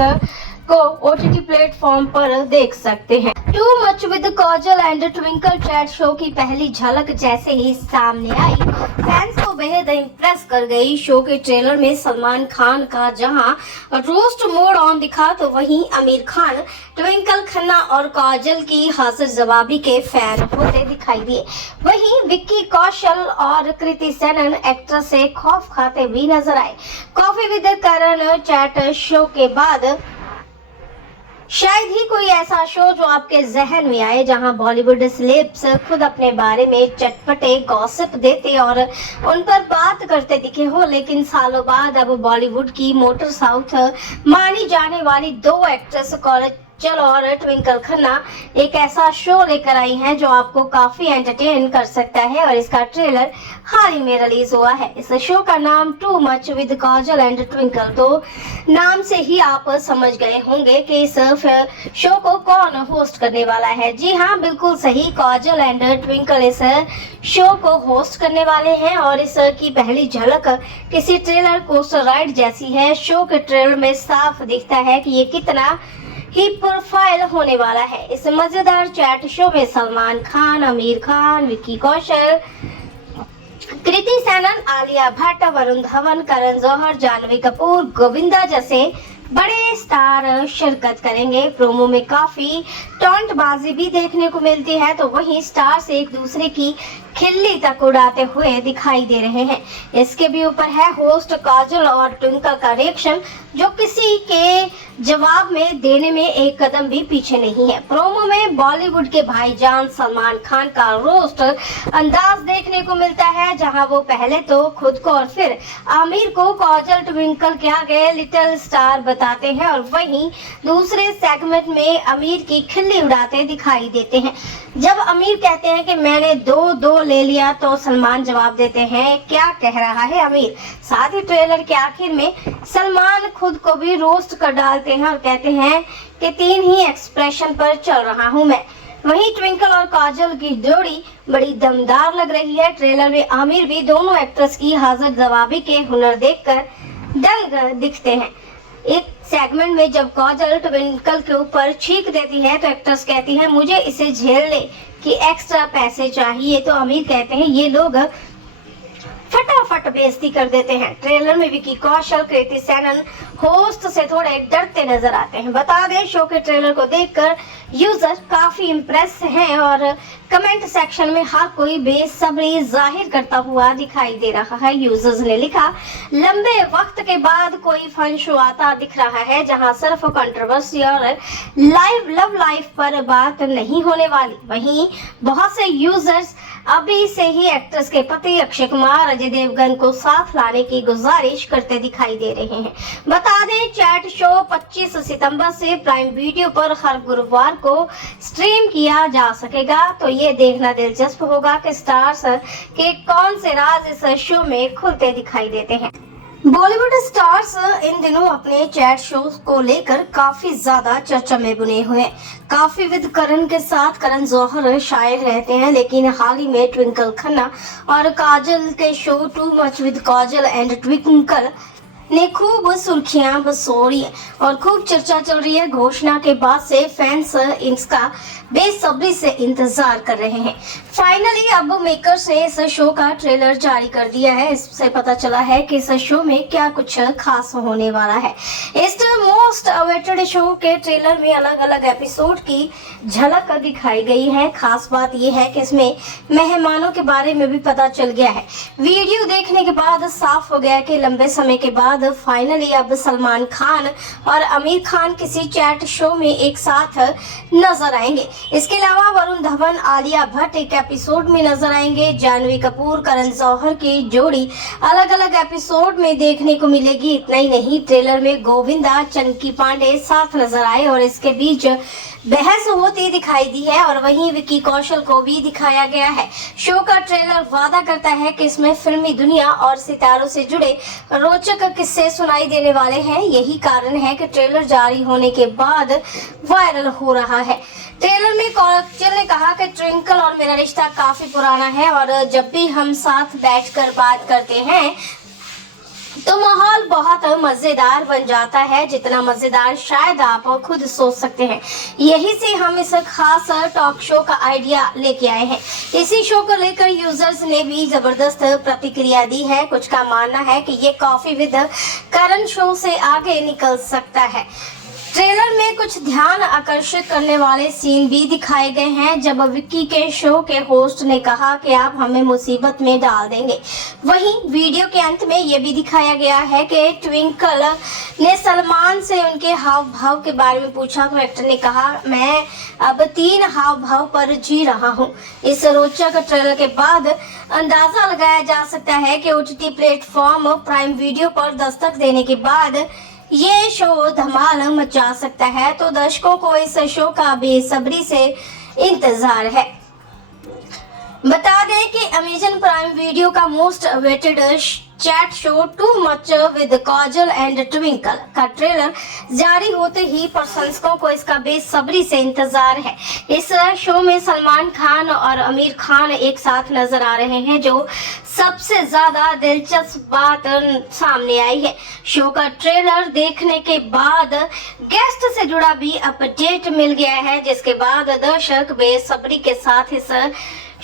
को OTT प्लेटफॉर्म पर देख सकते हैं। Too much with Kajal and twinkle chat show की पहली झलक जैसे ही सामने आई, फैंस को बेहद इम्प्रेस कर गई। शो के ट्रेलर में सलमान खान का जहां रोस्ट मोड ऑन दिखा, तो वहीं आमिर खान ट्विंकल खन्ना और काजल की हाजिर जवाबी के फैन होते दिखाई दिए। वहीं विक्की कौशल और कृति सेनन एक्टर से खौफ खाते भी नजर आए। Coffee with Karan chat show के बाद शायद ही कोई ऐसा शो जो आपके जहन में आए, जहां बॉलीवुड सेलेब्स खुद अपने बारे में चटपटे गॉसिप देते और उन पर बात करते दिखे हो। लेकिन सालों बाद अब बॉलीवुड की मोटर साउथ मानी जाने वाली 2 एक्ट्रेस काजल और ट्विंकल खन्ना एक ऐसा शो लेकर आई हैं जो आपको काफी एंटरटेन कर सकता है, और इसका ट्रेलर हाल ही में रिलीज हुआ है। इस शो का नाम too much with Kajal and twinkle, तो नाम से ही आप समझ गए होंगे कि इस शो को कौन होस्ट करने वाला है। जी हाँ, बिल्कुल सही, काजल एंड ट्विंकल इस शो को होस्ट करने वाले हैं, और इस की पहली झलक किसी ट्रेलर कोस्टर राइड जैसी है। शो के ट्रेलर में साफ दिखता है कि ये कितना ही प्रोफाइल होने वाला है। इस मजेदार चैट शो में सलमान खान, आमिर खान, विक्की कौशल, कृति सेनन, आलिया भट्ट, वरुण धवन, करण जौहर, जानवी कपूर, गोविंदा जैसे बड़े स्टार शिरकत करेंगे। प्रोमो में काफी टॉन्टबाजी भी देखने को मिलती है, तो वहीं स्टार्स एक दूसरे की खिल्ली तक उड़ाते हुए दिखाई दे रहे हैं। इसके भी ऊपर है होस्ट काजल और ट्विंकल का रिएक्शन, जो किसी के जवाब में देने में एक कदम भी पीछे नहीं है। प्रोमो में बॉलीवुड के भाईजान सलमान खान का रोस्ट अंदाज देखने को मिलता है, जहां वो पहले तो खुद को और फिर आमिर को काजल ट्विंकल के आगे लिटिल स्टार बताते हैं, और वहीं दूसरे सेगमेंट में आमिर की खिल्ली उड़ाते दिखाई देते हैं। जब आमिर कहते हैं कि मैंने 2-2 ले लिया, तो सलमान जवाब देते हैं, क्या कह रहा है आमिर। साथ ही ट्रेलर के आखिर में सलमान खुद को भी रोस्ट कर डालते हैं और कहते हैं कि 3 ही एक्सप्रेशन पर चल रहा हूं मैं। वहीं ट्विंकल और काजल की जोड़ी बड़ी दमदार लग रही है। ट्रेलर में आमिर भी दोनों एक्ट्रेस की हाजिर जवाबी के हुनर देखकर दंग दिखते हैं। एक सेगमेंट में जब काजल ट्विंकल के ऊपर छींक देती है, तो एक्ट्रेस कहती है, मुझे इसे झेलने की एक्स्ट्रा पैसे चाहिए, तो आमिर कहते हैं, ये लोग फटाफट बेइज्जती कर देते हैं। ट्रेलर में विक्की कौशल, कृति सेनन होस्ट से थोड़े डरते नजर आते हैं। बता दें, शो के ट्रेलर को देखकर यूजर काफी इम्प्रेस हैं, और कमेंट सेक्शन में हर कोई बेसब्री जाहिर करता हुआ दिखाई दे रहा है। यूजर्स ने लिखा, लंबे वक्त के बाद कोई फन शो आता दिख रहा है, जहां सिर्फ कंट्रोवर्सी और लव लाइफ पर बात नहीं होने वाली। वहीं बहुत से यूजर्स अभी से ही एक्ट्रेस के पति अक्षय कुमार, अजय देवगन को साथ लाने की गुजारिश करते दिखाई दे रहे हैं। बता दें, चैट शो 25 सितंबर से प्राइम वीडियो पर हर गुरुवार को स्ट्रीम किया जा सकेगा, तो ये देखना दिलचस्प होगा कि स्टार्स के कौन से राज इस शो में खुलते दिखाई देते हैं। बॉलीवुड स्टार्स इन दिनों अपने चैट शो को लेकर काफी ज्यादा चर्चा में बुने हुए हैं। काफी विद करण के साथ करण जौहर शायर रहते हैं, लेकिन हाल ही में ट्विंकल खन्ना और काजल के show too much with Kajal and twinkle ने खूब सुर्खियां बसोरी है और खूब चर्चा चल रही है। घोषणा के बाद से फैंस इसका बेसब्री से इंतजार कर रहे हैं। फाइनली अब मेकर्स ने इस शो का ट्रेलर जारी कर दिया है। इससे पता चला है कि इस शो में क्या कुछ खास होने वाला है। इस मोस्ट अवेटेड शो के ट्रेलर में अलग अलग एपिसोड की झलक दिखाई गई है। खास बात यह है कि इसमें मेहमानों के बारे में भी पता चल गया है। वीडियो देखने के बाद साफ हो गया कि लंबे समय के बाद फाइनली अब सलमान खान और आमिर खान किसी चैट शो में एक साथ नजर आएंगे। इसके अलावा वरुण धवन, आलिया भट्ट एक एपिसोड में नजर आएंगे। जानवी कपूर, करण जौहर की जोड़ी अलग अलग एपिसोड में देखने को मिलेगी। इतना ही नहीं, ट्रेलर में गोविंदा, चंकी पांडे साथ नजर आए और इसके बीच बहस होती दिखाई दी है और वहीं विक्की कौशल को भी दिखाया गया है। शो का ट्रेलर वादा करता है कि इसमें फिल्मी दुनिया और सितारों से जुड़े रोचक किस्से सुनाई देने वाले हैं। यही कारण है कि ट्रेलर जारी होने के बाद वायरल हो रहा है। ट्रेलर में काजल ने कहा कि ट्विंकल और मेरा रिश्ता काफी पुराना है और जब भी हम साथ बैठकर बात करते हैं तो माहौल बहुत मजेदार बन जाता है, जितना मजेदार शायद आप खुद सोच सकते हैं। यही से हम इस खास टॉक शो का आइडिया लेके आए हैं। इसी शो को लेकर यूजर्स ने भी जबरदस्त प्रतिक्रिया दी है। कुछ का मानना है कि ये कॉफी विद करण शो से आगे निकल सकता है। ट्रेलर में कुछ ध्यान आकर्षित करने वाले सीन भी दिखाए गए हैं, जब विक्की के शो के होस्ट ने कहा कि आप हमें मुसीबत में डाल देंगे। वहीं वीडियो के अंत में यह भी दिखाया गया है कि ट्विंकल ने सलमान से उनके हाव भाव के बारे में पूछा तो एक्टर ने कहा, मैं अब 3 हाव भाव पर जी रहा हूं। इस रोचक ट्रेलर के बाद अंदाजा लगाया जा सकता है कि OTT प्लेटफॉर्म प्राइम वीडियो पर दस्तक देने के बाद ये शो धमाल मचा सकता है। तो दर्शकों को इस शो का बेसब्री से इंतजार है। बता दें कि अमेजन प्राइम वीडियो का most awaited chat show too much with Kajal and twinkle का ट्रेलर जारी होते ही प्रशंसकों को इसका बेसब्री से इंतजार है। इस शो में सलमान खान और आमिर खान एक साथ नजर आ रहे हैं, जो सबसे ज्यादा दिलचस्प बात सामने आई है। शो का ट्रेलर देखने के बाद गेस्ट से जुड़ा भी अपडेट मिल गया है, जिसके बाद दर्शक बेसब्री के साथ इस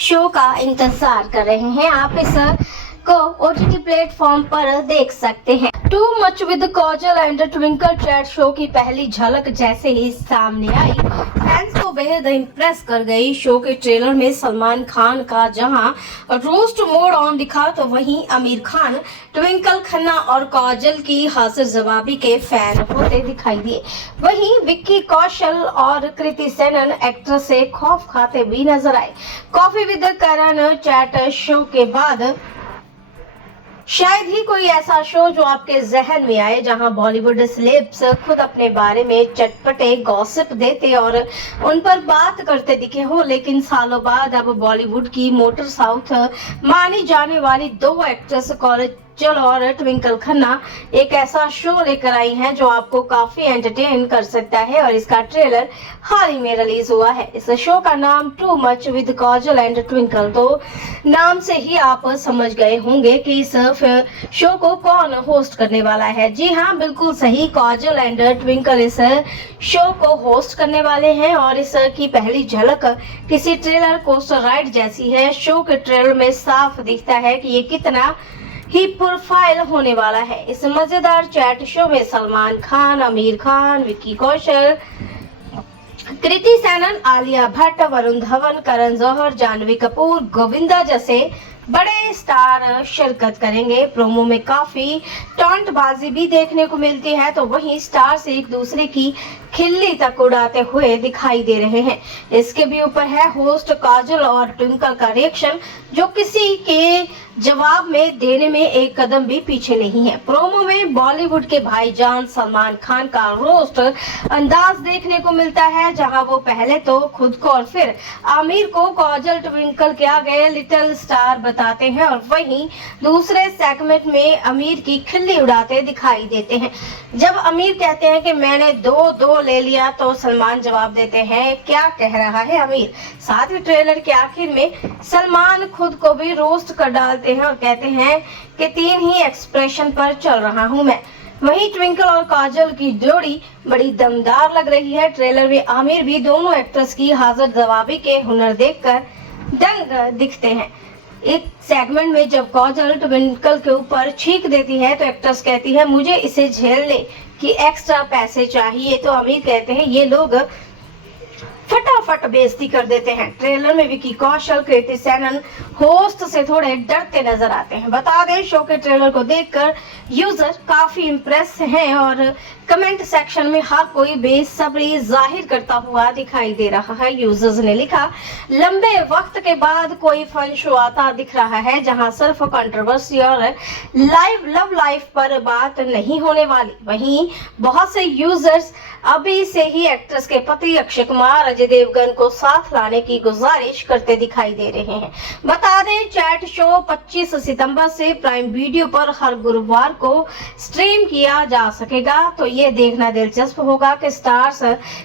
शो का इंतजार कर रहे हैं। आप इस को OTT प्लेटफॉर्म पर देख सकते हैं। Too much with Kajal and twinkle chat show की पहली झलक जैसे ही सामने आई, फैंस को बेहद इम्प्रेस कर गई। शो के ट्रेलर में सलमान खान का जहां रोस्ट मोड ऑन दिखा, तो वहीं आमिर खान, ट्विंकल खन्ना और काजल की हाजिर जवाबी के फैन होते दिखाई दिए। वहीं विक्की कौशल और कृति सेनन एक्टर से खौफ खाते भी नजर आए। Coffee with Karan chat show के बाद शायद ही कोई ऐसा शो जो आपके जहन में आए, जहां बॉलीवुड सेलेब्स खुद अपने बारे में चटपटे गॉसिप देते और उन पर बात करते दिखे हो। लेकिन सालों बाद अब बॉलीवुड की मोटर साउथ मानी जाने वाली 2 एक्ट्रेस काजल और ट्विंकल खन्ना एक ऐसा शो लेकर आई हैं जो आपको काफी एंटरटेन कर सकता है और इसका ट्रेलर हाल ही में रिलीज हुआ है। इस शो का नाम too much with Kajal and twinkle, तो नाम से ही आप समझ गए होंगे कि इस शो को कौन होस्ट करने वाला है। जी हाँ, बिल्कुल सही, काजल एंड ट्विंकल इस शो को होस्ट करने वाले हैं और इस की पहली झलक किसी ट्रेलर कोस्टर राइड जैसी है। शो के ट्रेलर में साफ दिखता है कि ये कितना ही प्रोफाइल होने वाला है। इस मजेदार चैट शो में सलमान खान, आमिर खान, विक्की कौशल, कृति सेनन, आलिया भट्ट, वरुण धवन, करण जौहर, जानवी कपूर, गोविंदा जैसे बड़े स्टार शिरकत करेंगे। प्रोमो में काफी टॉन्टबाजी भी देखने को मिलती है, तो वहीं स्टार्स एक दूसरे की खिल्ली तक उड़ाते हुए दिखाई दे रहे हैं। इसके भी ऊपर है होस्ट काजल और ट्विंकल का रिएक्शन, जो किसी के जवाब में देने में एक कदम भी पीछे नहीं है। प्रोमो में बॉलीवुड के भाईजान सलमान खान का रोस्ट अंदाज देखने को मिलता है, जहां वो पहले तो खुद को और फिर आमिर को काजल ट्विंकल के आगे लिटिल स्टार बता बताते हैं और वहीं दूसरे सेगमेंट में आमिर की खिल्ली उड़ाते दिखाई देते हैं। जब आमिर कहते हैं कि मैंने दो ले लिया तो सलमान जवाब देते हैं क्या कह रहा है आमिर। साथ ही ट्रेलर के आखिर में सलमान खुद को भी रोस्ट कर डालते हैं और कहते हैं कि 3 ही एक्सप्रेशन पर चल रहा हूं मैं। वहीं ट्विंकल और काजल की जोड़ी बड़ी दमदार लग रही है। ट्रेलर में आमिर भी दोनों एक्ट्रेस की हाजिर जवाबी के हुनर देखकर दंग दिखते हैं। एक सेगमेंट में जब काजल ट्विंकल के ऊपर छींक देती है तो एक्ट्रेस कहती है मुझे इसे झेलने की एक्स्ट्रा पैसे चाहिए, तो आमिर कहते हैं ये लोग फटाफट बेइज्जती कर देते हैं। ट्रेलर में विक्की कौशल, कृति सेनन होस्ट से थोड़े डरते नजर आते हैं। बता दें शो के ट्रेलर को देखकर यूजर काफी इम्प्रेस हैं और कमेंट सेक्शन में हर कोई बेसब्री जाहिर करता हुआ दिखाई दे रहा है। यूजर्स ने लिखा लंबे वक्त के बाद कोई फन शो आता दिख रहा है जहां सिर्फ कंट्रोवर्सी और लव लाइफ पर बात नहीं होने वाली। वहीं बहुत से यूजर्स अभी से ही एक्ट्रेस के पति अक्षय कुमार, अजय देवगन को साथ लाने की गुजारिश करते दिखाई दे रहे हैं। बता दें चैट शो 25 सितंबर से प्राइम वीडियो पर हर गुरुवार को स्ट्रीम किया जा सकेगा, तो ये देखना दिलचस्प होगा कि स्टार्स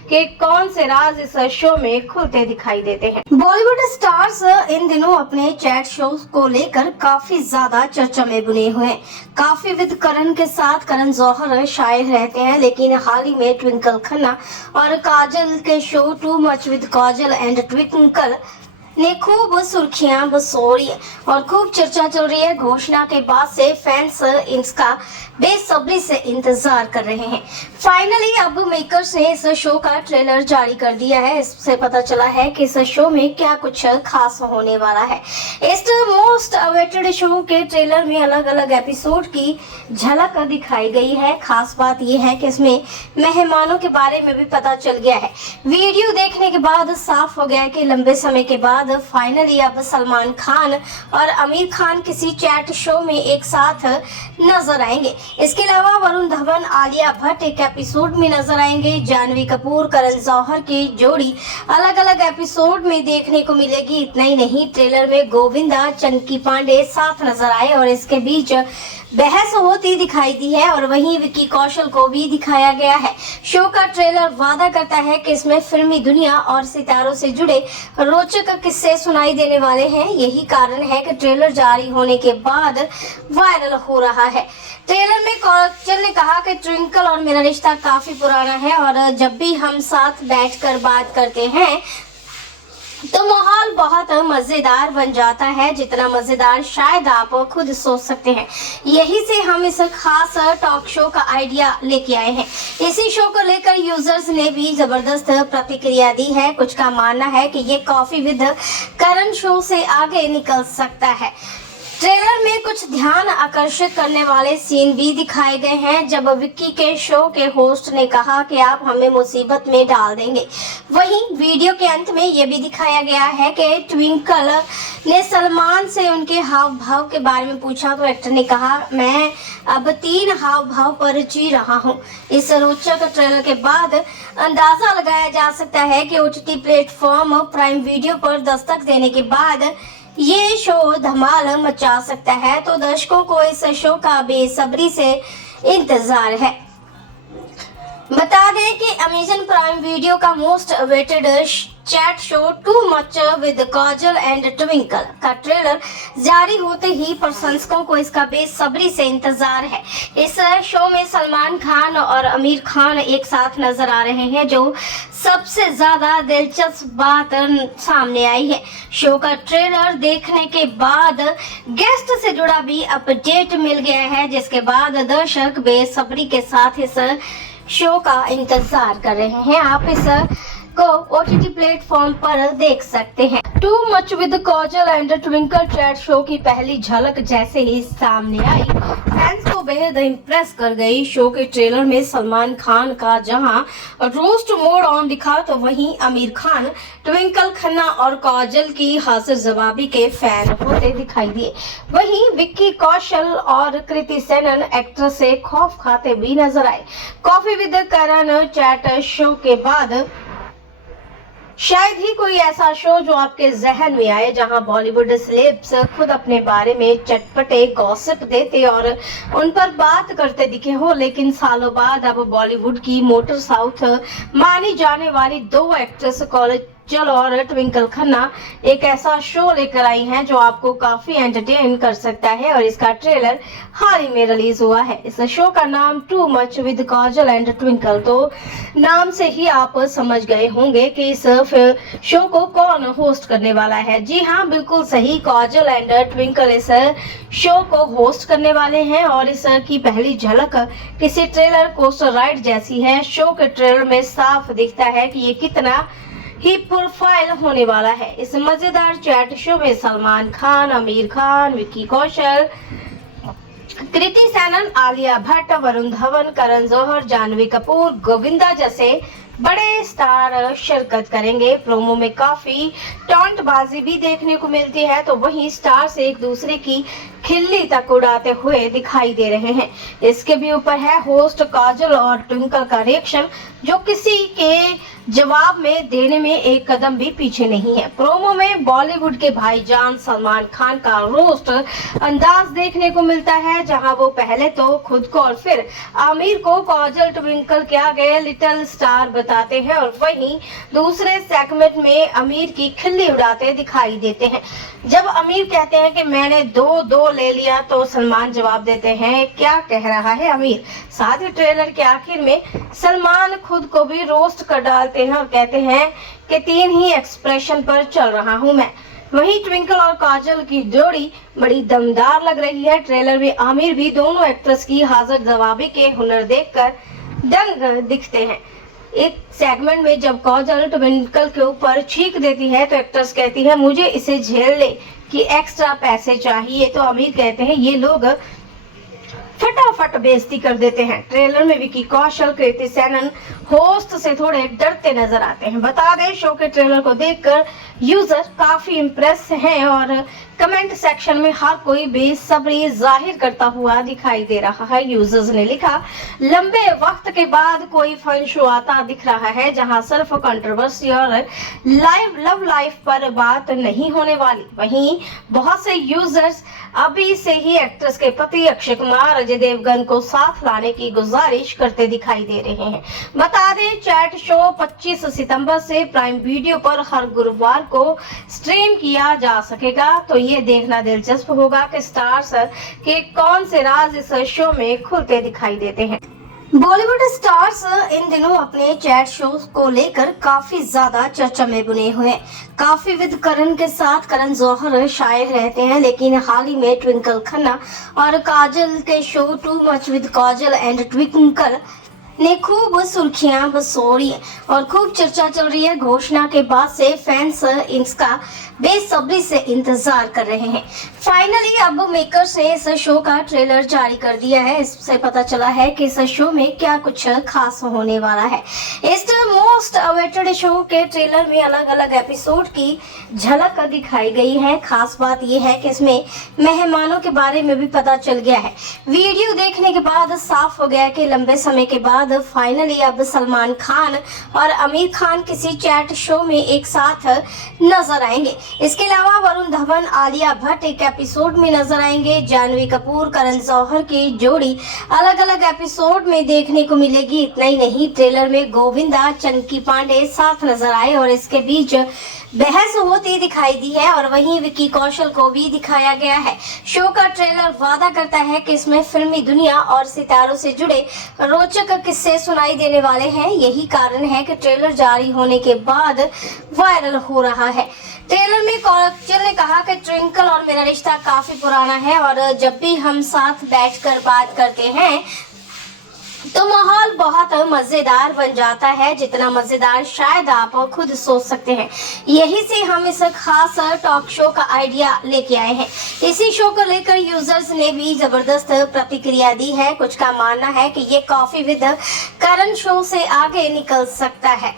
के कौन से राज इस शो में खुलते दिखाई देते हैं। बॉलीवुड स्टार्स इन दिनों अपने चैट शो को लेकर काफी ज्यादा चर्चा में बुने हुए हैं। काफी विद करण के साथ करण जौहर शायर रहते हैं, लेकिन हाल ही में ट्विंकल खन्ना और काजल के show too much with Kajal and twinkle ने खूब सुर्खियां बसोड़ी है और खूब चर्चा चल रही है। घोषणा के बाद से फैंस इसका बेसब्री से इंतजार कर रहे हैं। फाइनली अब मेकर्स ने इस शो का ट्रेलर जारी कर दिया है। इससे पता चला है कि इस शो में क्या कुछ खास होने वाला है। इस मोस्ट अवेटेड शो के ट्रेलर में अलग अलग एपिसोड की झलक दिखाई गई है। खास बात यह है कि इसमें मेहमानों के बारे में भी पता चल गया है। वीडियो देखने के बाद साफ हो गया है कि लंबे समय के बाद फाइनली अब सलमान खान और आमिर खान किसी चैट शो में एक साथ नजर आएंगे। इसके अलावा वरुण धवन, आलिया भट्ट एक एपिसोड में नजर आएंगे। जानवी कपूर, करण जौहर की जोड़ी अलग अलग एपिसोड में देखने को मिलेगी। इतना ही नहीं, ट्रेलर में गोविंदा, चंकी पांडे साथ नजर आए और इसके बीच बहस होती दिखाई दी है और वहीं विक्की कौशल को भी दिखाया गया है। शो का ट्रेलर वादा करता है कि इसमें फिल्मी दुनिया और सितारों से जुड़े रोचक किस्से सुनाई देने वाले हैं। यही कारण है कि ट्रेलर जारी होने के बाद वायरल हो रहा है। ट्रेलर में कौशल ने कहा कि ट्विंकल और मेरा रिश्ता काफी पुराना है और जब भी हम साथ बैठकर बात करते हैं तो माहौल बहुत मजेदार बन जाता है, जितना मजेदार शायद आप खुद सोच सकते हैं। यही से हम इस खास टॉक शो का आइडिया लेके आए हैं। इसी शो को लेकर यूजर्स ने भी जबरदस्त प्रतिक्रिया दी है। कुछ का मानना है कि ये कॉफी विद करण शो से आगे निकल सकता है। ट्रेलर में कुछ ध्यान आकर्षित करने वाले सीन भी दिखाए गए हैं, जब विक्की के शो के होस्ट ने कहा कि आप हमें मुसीबत में डाल देंगे। वहीं वीडियो के अंत में यह भी दिखाया गया है कि ट्विंकल ने सलमान से उनके हाव भाव के बारे में पूछा तो एक्टर ने कहा मैं अब 3 हाव भाव पर जी रहा हूं। इस रोचक ट्रेलर के बाद अंदाजा लगाया जा सकता है कि OTT प्लेटफॉर्म प्राइम वीडियो पर दस्तक देने के बाद ये शो धमाल मचा सकता है, तो दर्शकों को इस शो का बेसब्री से इंतजार है। बता दें कि अमेजन प्राइम वीडियो का most awaited chat show too much with Kajal and twinkle का ट्रेलर जारी होते ही प्रशंसकों को इसका बेसब्री से इंतजार है। इस शो में सलमान खान और आमिर खान एक साथ नजर आ रहे हैं, जो सबसे ज्यादा दिलचस्प बात सामने आई है। शो का ट्रेलर देखने के बाद गेस्ट से जुड़ा भी अपडेट मिल गया है, जिसके बाद दर्शक बेसब्री के साथ इस शो का इंतजार कर रहे हैं। आप इस को OTT प्लेटफॉर्म पर देख सकते हैं। Too much with Kajal and twinkle chat show की पहली झलक जैसे ही सामने आई, फैंस को बेहद इम्प्रेस कर गई। शो के ट्रेलर में सलमान खान का जहां रोस्ट मोड ऑन दिखा, तो वहीं आमिर खान, ट्विंकल खन्ना और काजल की हाजिर जवाबी के फैन होते दिखाई दिए। वहीं विक्की कौशल और कृति सेनन एक्टर से खौफ खाते भी नजर आए। Coffee with Karan chat show के बाद शायद ही कोई ऐसा शो जो आपके जहन में आए जहां बॉलीवुड सेलेब्स खुद अपने बारे में चटपटे गॉसिप देते और उन पर बात करते दिखे हो। लेकिन सालों बाद अब बॉलीवुड की मोटर साउथ मानी जाने वाली दो एक्ट्रेस काजोल और ट्विंकल खन्ना एक ऐसा शो लेकर आई हैं जो आपको काफी एंटरटेन कर सकता है और इसका ट्रेलर हाल ही में रिलीज हुआ है। इस शो का नाम too much with Kajol and twinkle. तो नाम से ही आप समझ गए होंगे कि इस शो को कौन होस्ट करने वाला है। जी हाँ, बिल्कुल सही, काजोल एंड ट्विंकल इस शो को होस्ट करने वाले हैं और इस की पहली झलक किसी ट्रेलर कोस्टर राइड जैसी है। शो के ट्रेलर में साफ दिखता है कि ये कितना ही प्रोफाइल होने वाला है। इस मजेदार चैट शो में सलमान खान, आमिर खान, विक्की कौशल, कृति सेनन, आलिया भट्ट, वरुण धवन, करण जौहर, जानवी कपूर, गोविंदा जैसे बड़े स्टार शिरकत करेंगे। प्रोमो में काफी टॉन्टबाजी भी देखने को मिलती है, तो वहीं स्टार्स एक दूसरे की खिल्ली तक उड़ाते हुए दिखाई दे रहे हैं। इसके भी ऊपर है होस्ट काजोल और ट्विंकल का रिएक्शन, जो किसी के जवाब में देने में एक कदम भी पीछे नहीं है। प्रोमो में बॉलीवुड के भाईजान सलमान खान का रोस्ट अंदाज देखने को मिलता है, जहां वो पहले तो खुद को और फिर आमिर को काजोल ट्विंकल के आगे लिटिल स्टार बताते हैं और वहीं दूसरे सेगमेंट में आमिर की खिल्ली उड़ाते दिखाई देते हैं। जब आमिर कहते हैं कि मैंने दो ले लिया, तो सलमान जवाब देते हैं क्या कह रहा है आमिर। साथ ही ट्रेलर के आखिर में सलमान खुद को भी रोस्ट कर डालते हैं और कहते हैं कि 3 ही एक्सप्रेशन पर चल रहा हूं मैं। वहीं ट्विंकल और काजोल की जोड़ी बड़ी दमदार लग रही है। ट्रेलर में आमिर भी दोनों एक्ट्रेस की हाजिर जवाबी के हुनर देखकर दंग दिखते हैं। एक सेगमेंट में जब काजोल ट्विंकल के ऊपर छींक देती है तो एक्ट्रेस कहती है मुझे इसे झेल ले कि एक्स्ट्रा पैसे चाहिए, तो आमिर कहते हैं ये लोग फटाफट बेइज्जती कर देते हैं। ट्रेलर में विक्की कौशल, कृति सेनन होस्ट से थोड़े डरते नजर आते हैं। बता दें, शो के ट्रेलर को देखकर यूजर काफी इम्प्रेस हैं और कमेंट सेक्शन में हर कोई बेसब्री जाहिर करता हुआ दिखाई दे रहा है। यूजर्स ने लिखा, लंबे वक्त के बाद कोई फन शो आता दिख रहा है जहां सिर्फ कंट्रोवर्सी और लव लाइफ पर बात नहीं होने वाली। वहीं बहुत से यूजर्स अभी से ही एक्ट्रेस के पति अक्षय कुमार, अजय देवगन को साथ लाने की गुजारिश करते दिखाई दे रहे हैं। बता दें, चैट शो 25 सितंबर से प्राइम वीडियो पर हर गुरुवार को स्ट्रीम किया जा सकेगा। तो ये देखना दिलचस्प होगा कि स्टार्स के कौन से राज इस शो में खुलते दिखाई देते हैं। बॉलीवुड स्टार्स इन दिनों अपने चैट शो को लेकर काफी ज्यादा चर्चा में बुने हुए हैं। काफी विद करण के साथ करण जौहर शाये रहते हैं, लेकिन हाल ही में ट्विंकल खन्ना और काजोल के show too much with Kajol and twinkle ने खूब सुर्खियां बसोड़ी है और खूब चर्चा चल रही है। घोषणा के बाद से फैंस इसका बेसब्री से इंतजार कर रहे हैं। फाइनली अब मेकर्स ने इस शो का ट्रेलर जारी कर दिया है। इससे पता चला है कि इस शो में क्या कुछ खास होने वाला है। इस मोस्ट अवेटेड शो के ट्रेलर में अलग अलग एपिसोड की झलक दिखाई गई है। खास बात यह है कि इसमें मेहमानों के बारे में भी पता चल गया है। वीडियो देखने के बाद साफ हो गया कि लंबे समय के बाद फाइनली अब सलमान खान और आमिर खान किसी चैट शो में एक साथ नजर आएंगे। इसके अलावा वरुण धवन, आलिया भट्ट एक एपिसोड में नजर आएंगे। जानवी कपूर, करण जौहर की जोड़ी अलग अलग एपिसोड में देखने को मिलेगी। इतना ही नहीं, ट्रेलर में गोविंदा, चंकी पांडे साथ नजर आए और इसके बीच बहस होती दिखाई दी है और वहीं विक्की कौशल को भी दिखाया गया है। शो का ट्रेलर वादा करता है कि इसमें फिल्मी दुनिया और सितारों से जुड़े रोचक किस्से सुनाई देने वाले हैं। यही कारण है कि ट्रेलर जारी होने के बाद वायरल हो रहा है। ट्रेलर में काजोल ने कहा कि ट्विंकल और मेरा रिश्ता काफी पुराना है और जब भी हम साथ बैठकर बात करते हैं तो माहौल बहुत मजेदार बन जाता है, जितना मजेदार शायद आप खुद सोच सकते हैं। यही से हम इस खास टॉक शो का आइडिया लेके आए हैं। इसी शो को लेकर यूजर्स ने भी जबरदस्त प्रतिक्रिया दी है। कुछ का मानना है कि ये कॉफी विद करण शो से आगे निकल सकता है।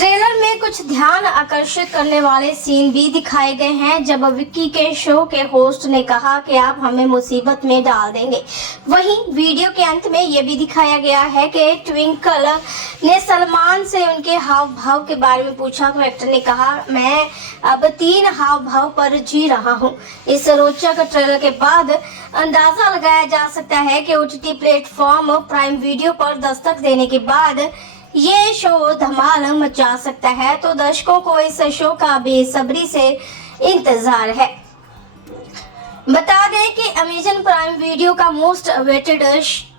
ट्रेलर में कुछ ध्यान आकर्षित करने वाले सीन भी दिखाए गए हैं जब विक्की के शो के होस्ट ने कहा कि आप हमें मुसीबत में डाल देंगे। वहीं वीडियो के अंत में ये भी दिखाया गया है कि ट्विंकल ने सलमान से उनके हाव भाव के बारे में पूछा तो एक्टर ने कहा मैं अब 3 हाव भाव पर जी रहा हूँ। इस रोचक ट्रेलर के बाद अंदाजा लगाया जा सकता है कि OTT प्लेटफॉर्म प्राइम वीडियो पर दस्तक देने के बाद ये शो धमाल मचा सकता है, तो दर्शकों को इस शो का बेसब्री से इंतजार है। बता दें कि अमेजन प्राइम वीडियो का most awaited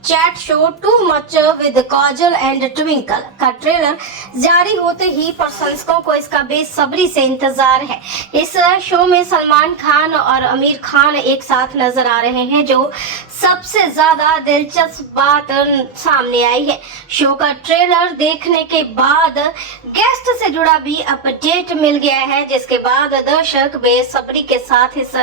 chat show too much with Kajal and twinkle का ट्रेलर जारी होते ही प्रशंसकों को इसका बेसब्री से इंतजार है। इस शो में सलमान खान और आमिर खान एक साथ नजर आ रहे हैं, जो सबसे ज्यादा दिलचस्प बात सामने आई है। शो का ट्रेलर देखने के बाद गेस्ट से जुड़ा भी अपडेट मिल गया है, जिसके बाद दर्शक बेसब्री के साथ इस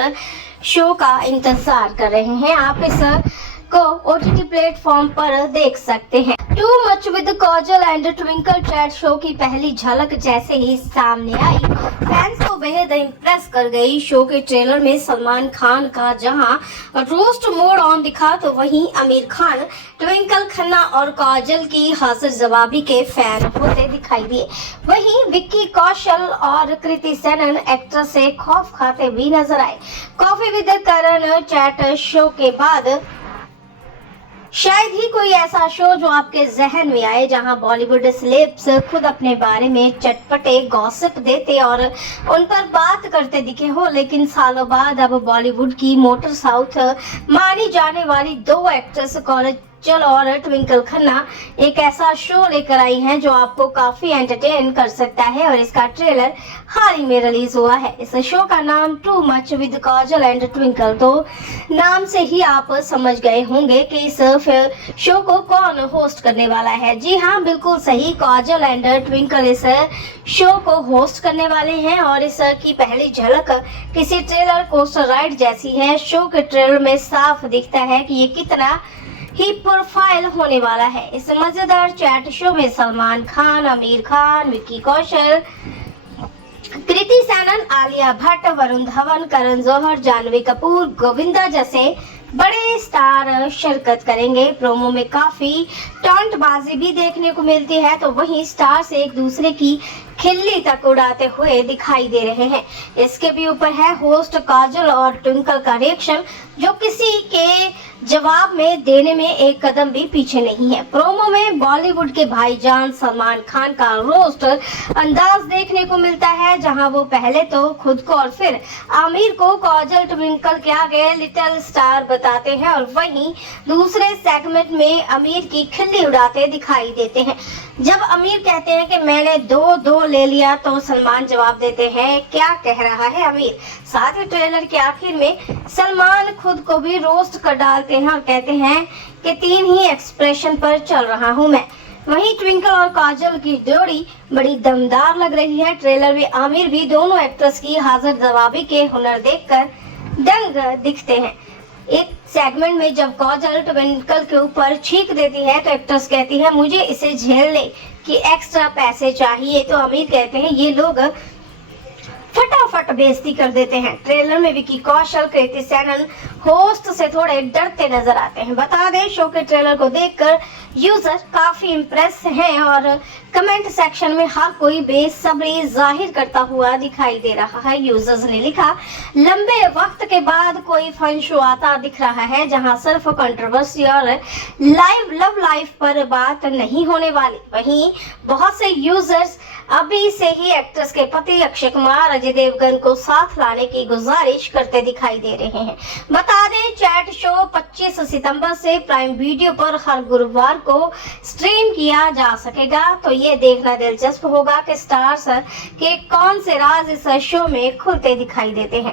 शो का इंतजार कर रहे हैं। आप इस को OTT प्लेटफॉर्म पर देख सकते हैं। Too much with Kajal and twinkle chat show की पहली झलक जैसे ही सामने आई, फैंस को बेहद इम्प्रेस कर गई। शो के ट्रेलर में सलमान खान का जहां रोस्ट मोड ऑन दिखा, तो वहीं आमिर खान ट्विंकल खन्ना और काजल की हाजिर जवाबी के फैन होते दिखाई दिए। वहीं विक्की कौशल और कृति सेनन एक्टर से खौफ खाते भी नजर आए। Coffee with Karan chat show के बाद शायद ही कोई ऐसा शो जो आपके जहन में आए जहां बॉलीवुड सेलेब्स खुद अपने बारे में चटपटे गॉसिप देते और उन पर बात करते दिखे हो। लेकिन सालों बाद अब बॉलीवुड की मोटर साउथ मानी जाने वाली 2 एक्ट्रेस काजल और ट्विंकल खन्ना एक ऐसा शो लेकर आई हैं जो आपको काफी एंटरटेन कर सकता है, और इसका ट्रेलर हाल ही में रिलीज हुआ है। इस शो का नाम too much with Kajal and twinkle, तो नाम से ही आप समझ गए होंगे कि इस शो को कौन होस्ट करने वाला है। जी हाँ, बिल्कुल सही, काजल एंड ट्विंकल इस शो को होस्ट करने वाले हैं, और इस की पहली झलक किसी ट्रेलर कोस्टर राइड जैसी है। शो के ट्रेलर में साफ दिखता है कि ये कितना ही प्रोफाइल होने वाला है। इस मजेदार चैट शो में सलमान खान, आमिर खान, विक्की कौशल, कृति सेनन, आलिया भट्ट, वरुण धवन, करण जौहर, जानवी कपूर, गोविंदा जैसे बड़े स्टार शिरकत करेंगे। प्रोमो में काफी टॉन्टबाजी भी देखने को मिलती है, तो वहीं स्टार्स एक दूसरे की खिल्ली तक उड़ाते हुए दिखाई दे रहे हैं। इसके भी ऊपर है होस्ट काजल और ट्विंकल का रिएक्शन, जो किसी के जवाब में देने में एक कदम भी पीछे नहीं है। प्रोमो में बॉलीवुड के भाईजान सलमान खान का रोस्ट अंदाज देखने को मिलता है, जहां वो पहले तो खुद को और फिर आमिर को काजल ट्विंकल के आगे लिटिल स्टार बताते हैं, और वहीं दूसरे सेगमेंट में आमिर की खिल्ली उड़ाते दिखाई देते हैं। जब आमिर कहते हैं कि मैंने 2-2 ले लिया, तो सलमान जवाब देते हैं क्या कह रहा है आमिर। साथ ही ट्रेलर के आखिर में सलमान खुद को भी रोस्ट कर डालते हैं और कहते हैं कि 3 ही एक्सप्रेशन पर चल रहा हूं मैं। वहीं ट्विंकल और काजल की जोड़ी बड़ी दमदार लग रही है। ट्रेलर में आमिर भी दोनों एक्ट्रेस की हाजिर जवाबी के हुनर देखकर दंग दिखते हैं। एक सेगमेंट में जब काजल ट्विंकल के ऊपर छींक देती है, तो एक्ट्रेस कहती है मुझे इसे झेलने की एक्स्ट्रा पैसे चाहिए, तो आमिर कहते हैं ये लोग फटाफट बेइज्जती कर देते हैं। ट्रेलर में विक्की कौशल, कृति सेनन होस्ट से थोड़े डरते नजर आते हैं। बता दें शो के ट्रेलर को देखकर यूजर काफी इम्प्रेस हैं, और कमेंट सेक्शन में हर कोई बेसब्री जाहिर करता हुआ दिखाई दे रहा है। यूजर्स ने लिखा लंबे वक्त के बाद कोई फन शो आता दिख रहा है, जहां सिर्फ कंट्रोवर्सी और लव लाइफ पर बात नहीं होने वाली। वहीं बहुत से यूजर्स अभी से ही एक्ट्रेस के पति अक्षय कुमार, अजय देवगन को साथ लाने की गुजारिश करते दिखाई दे रहे हैं। बता दें चैट शो 25 सितंबर से प्राइम वीडियो पर हर गुरुवार को स्ट्रीम किया जा सकेगा, तो ये देखना दिलचस्प होगा कि स्टार्स के कौन से राज इस शो में खुलते दिखाई देते हैं।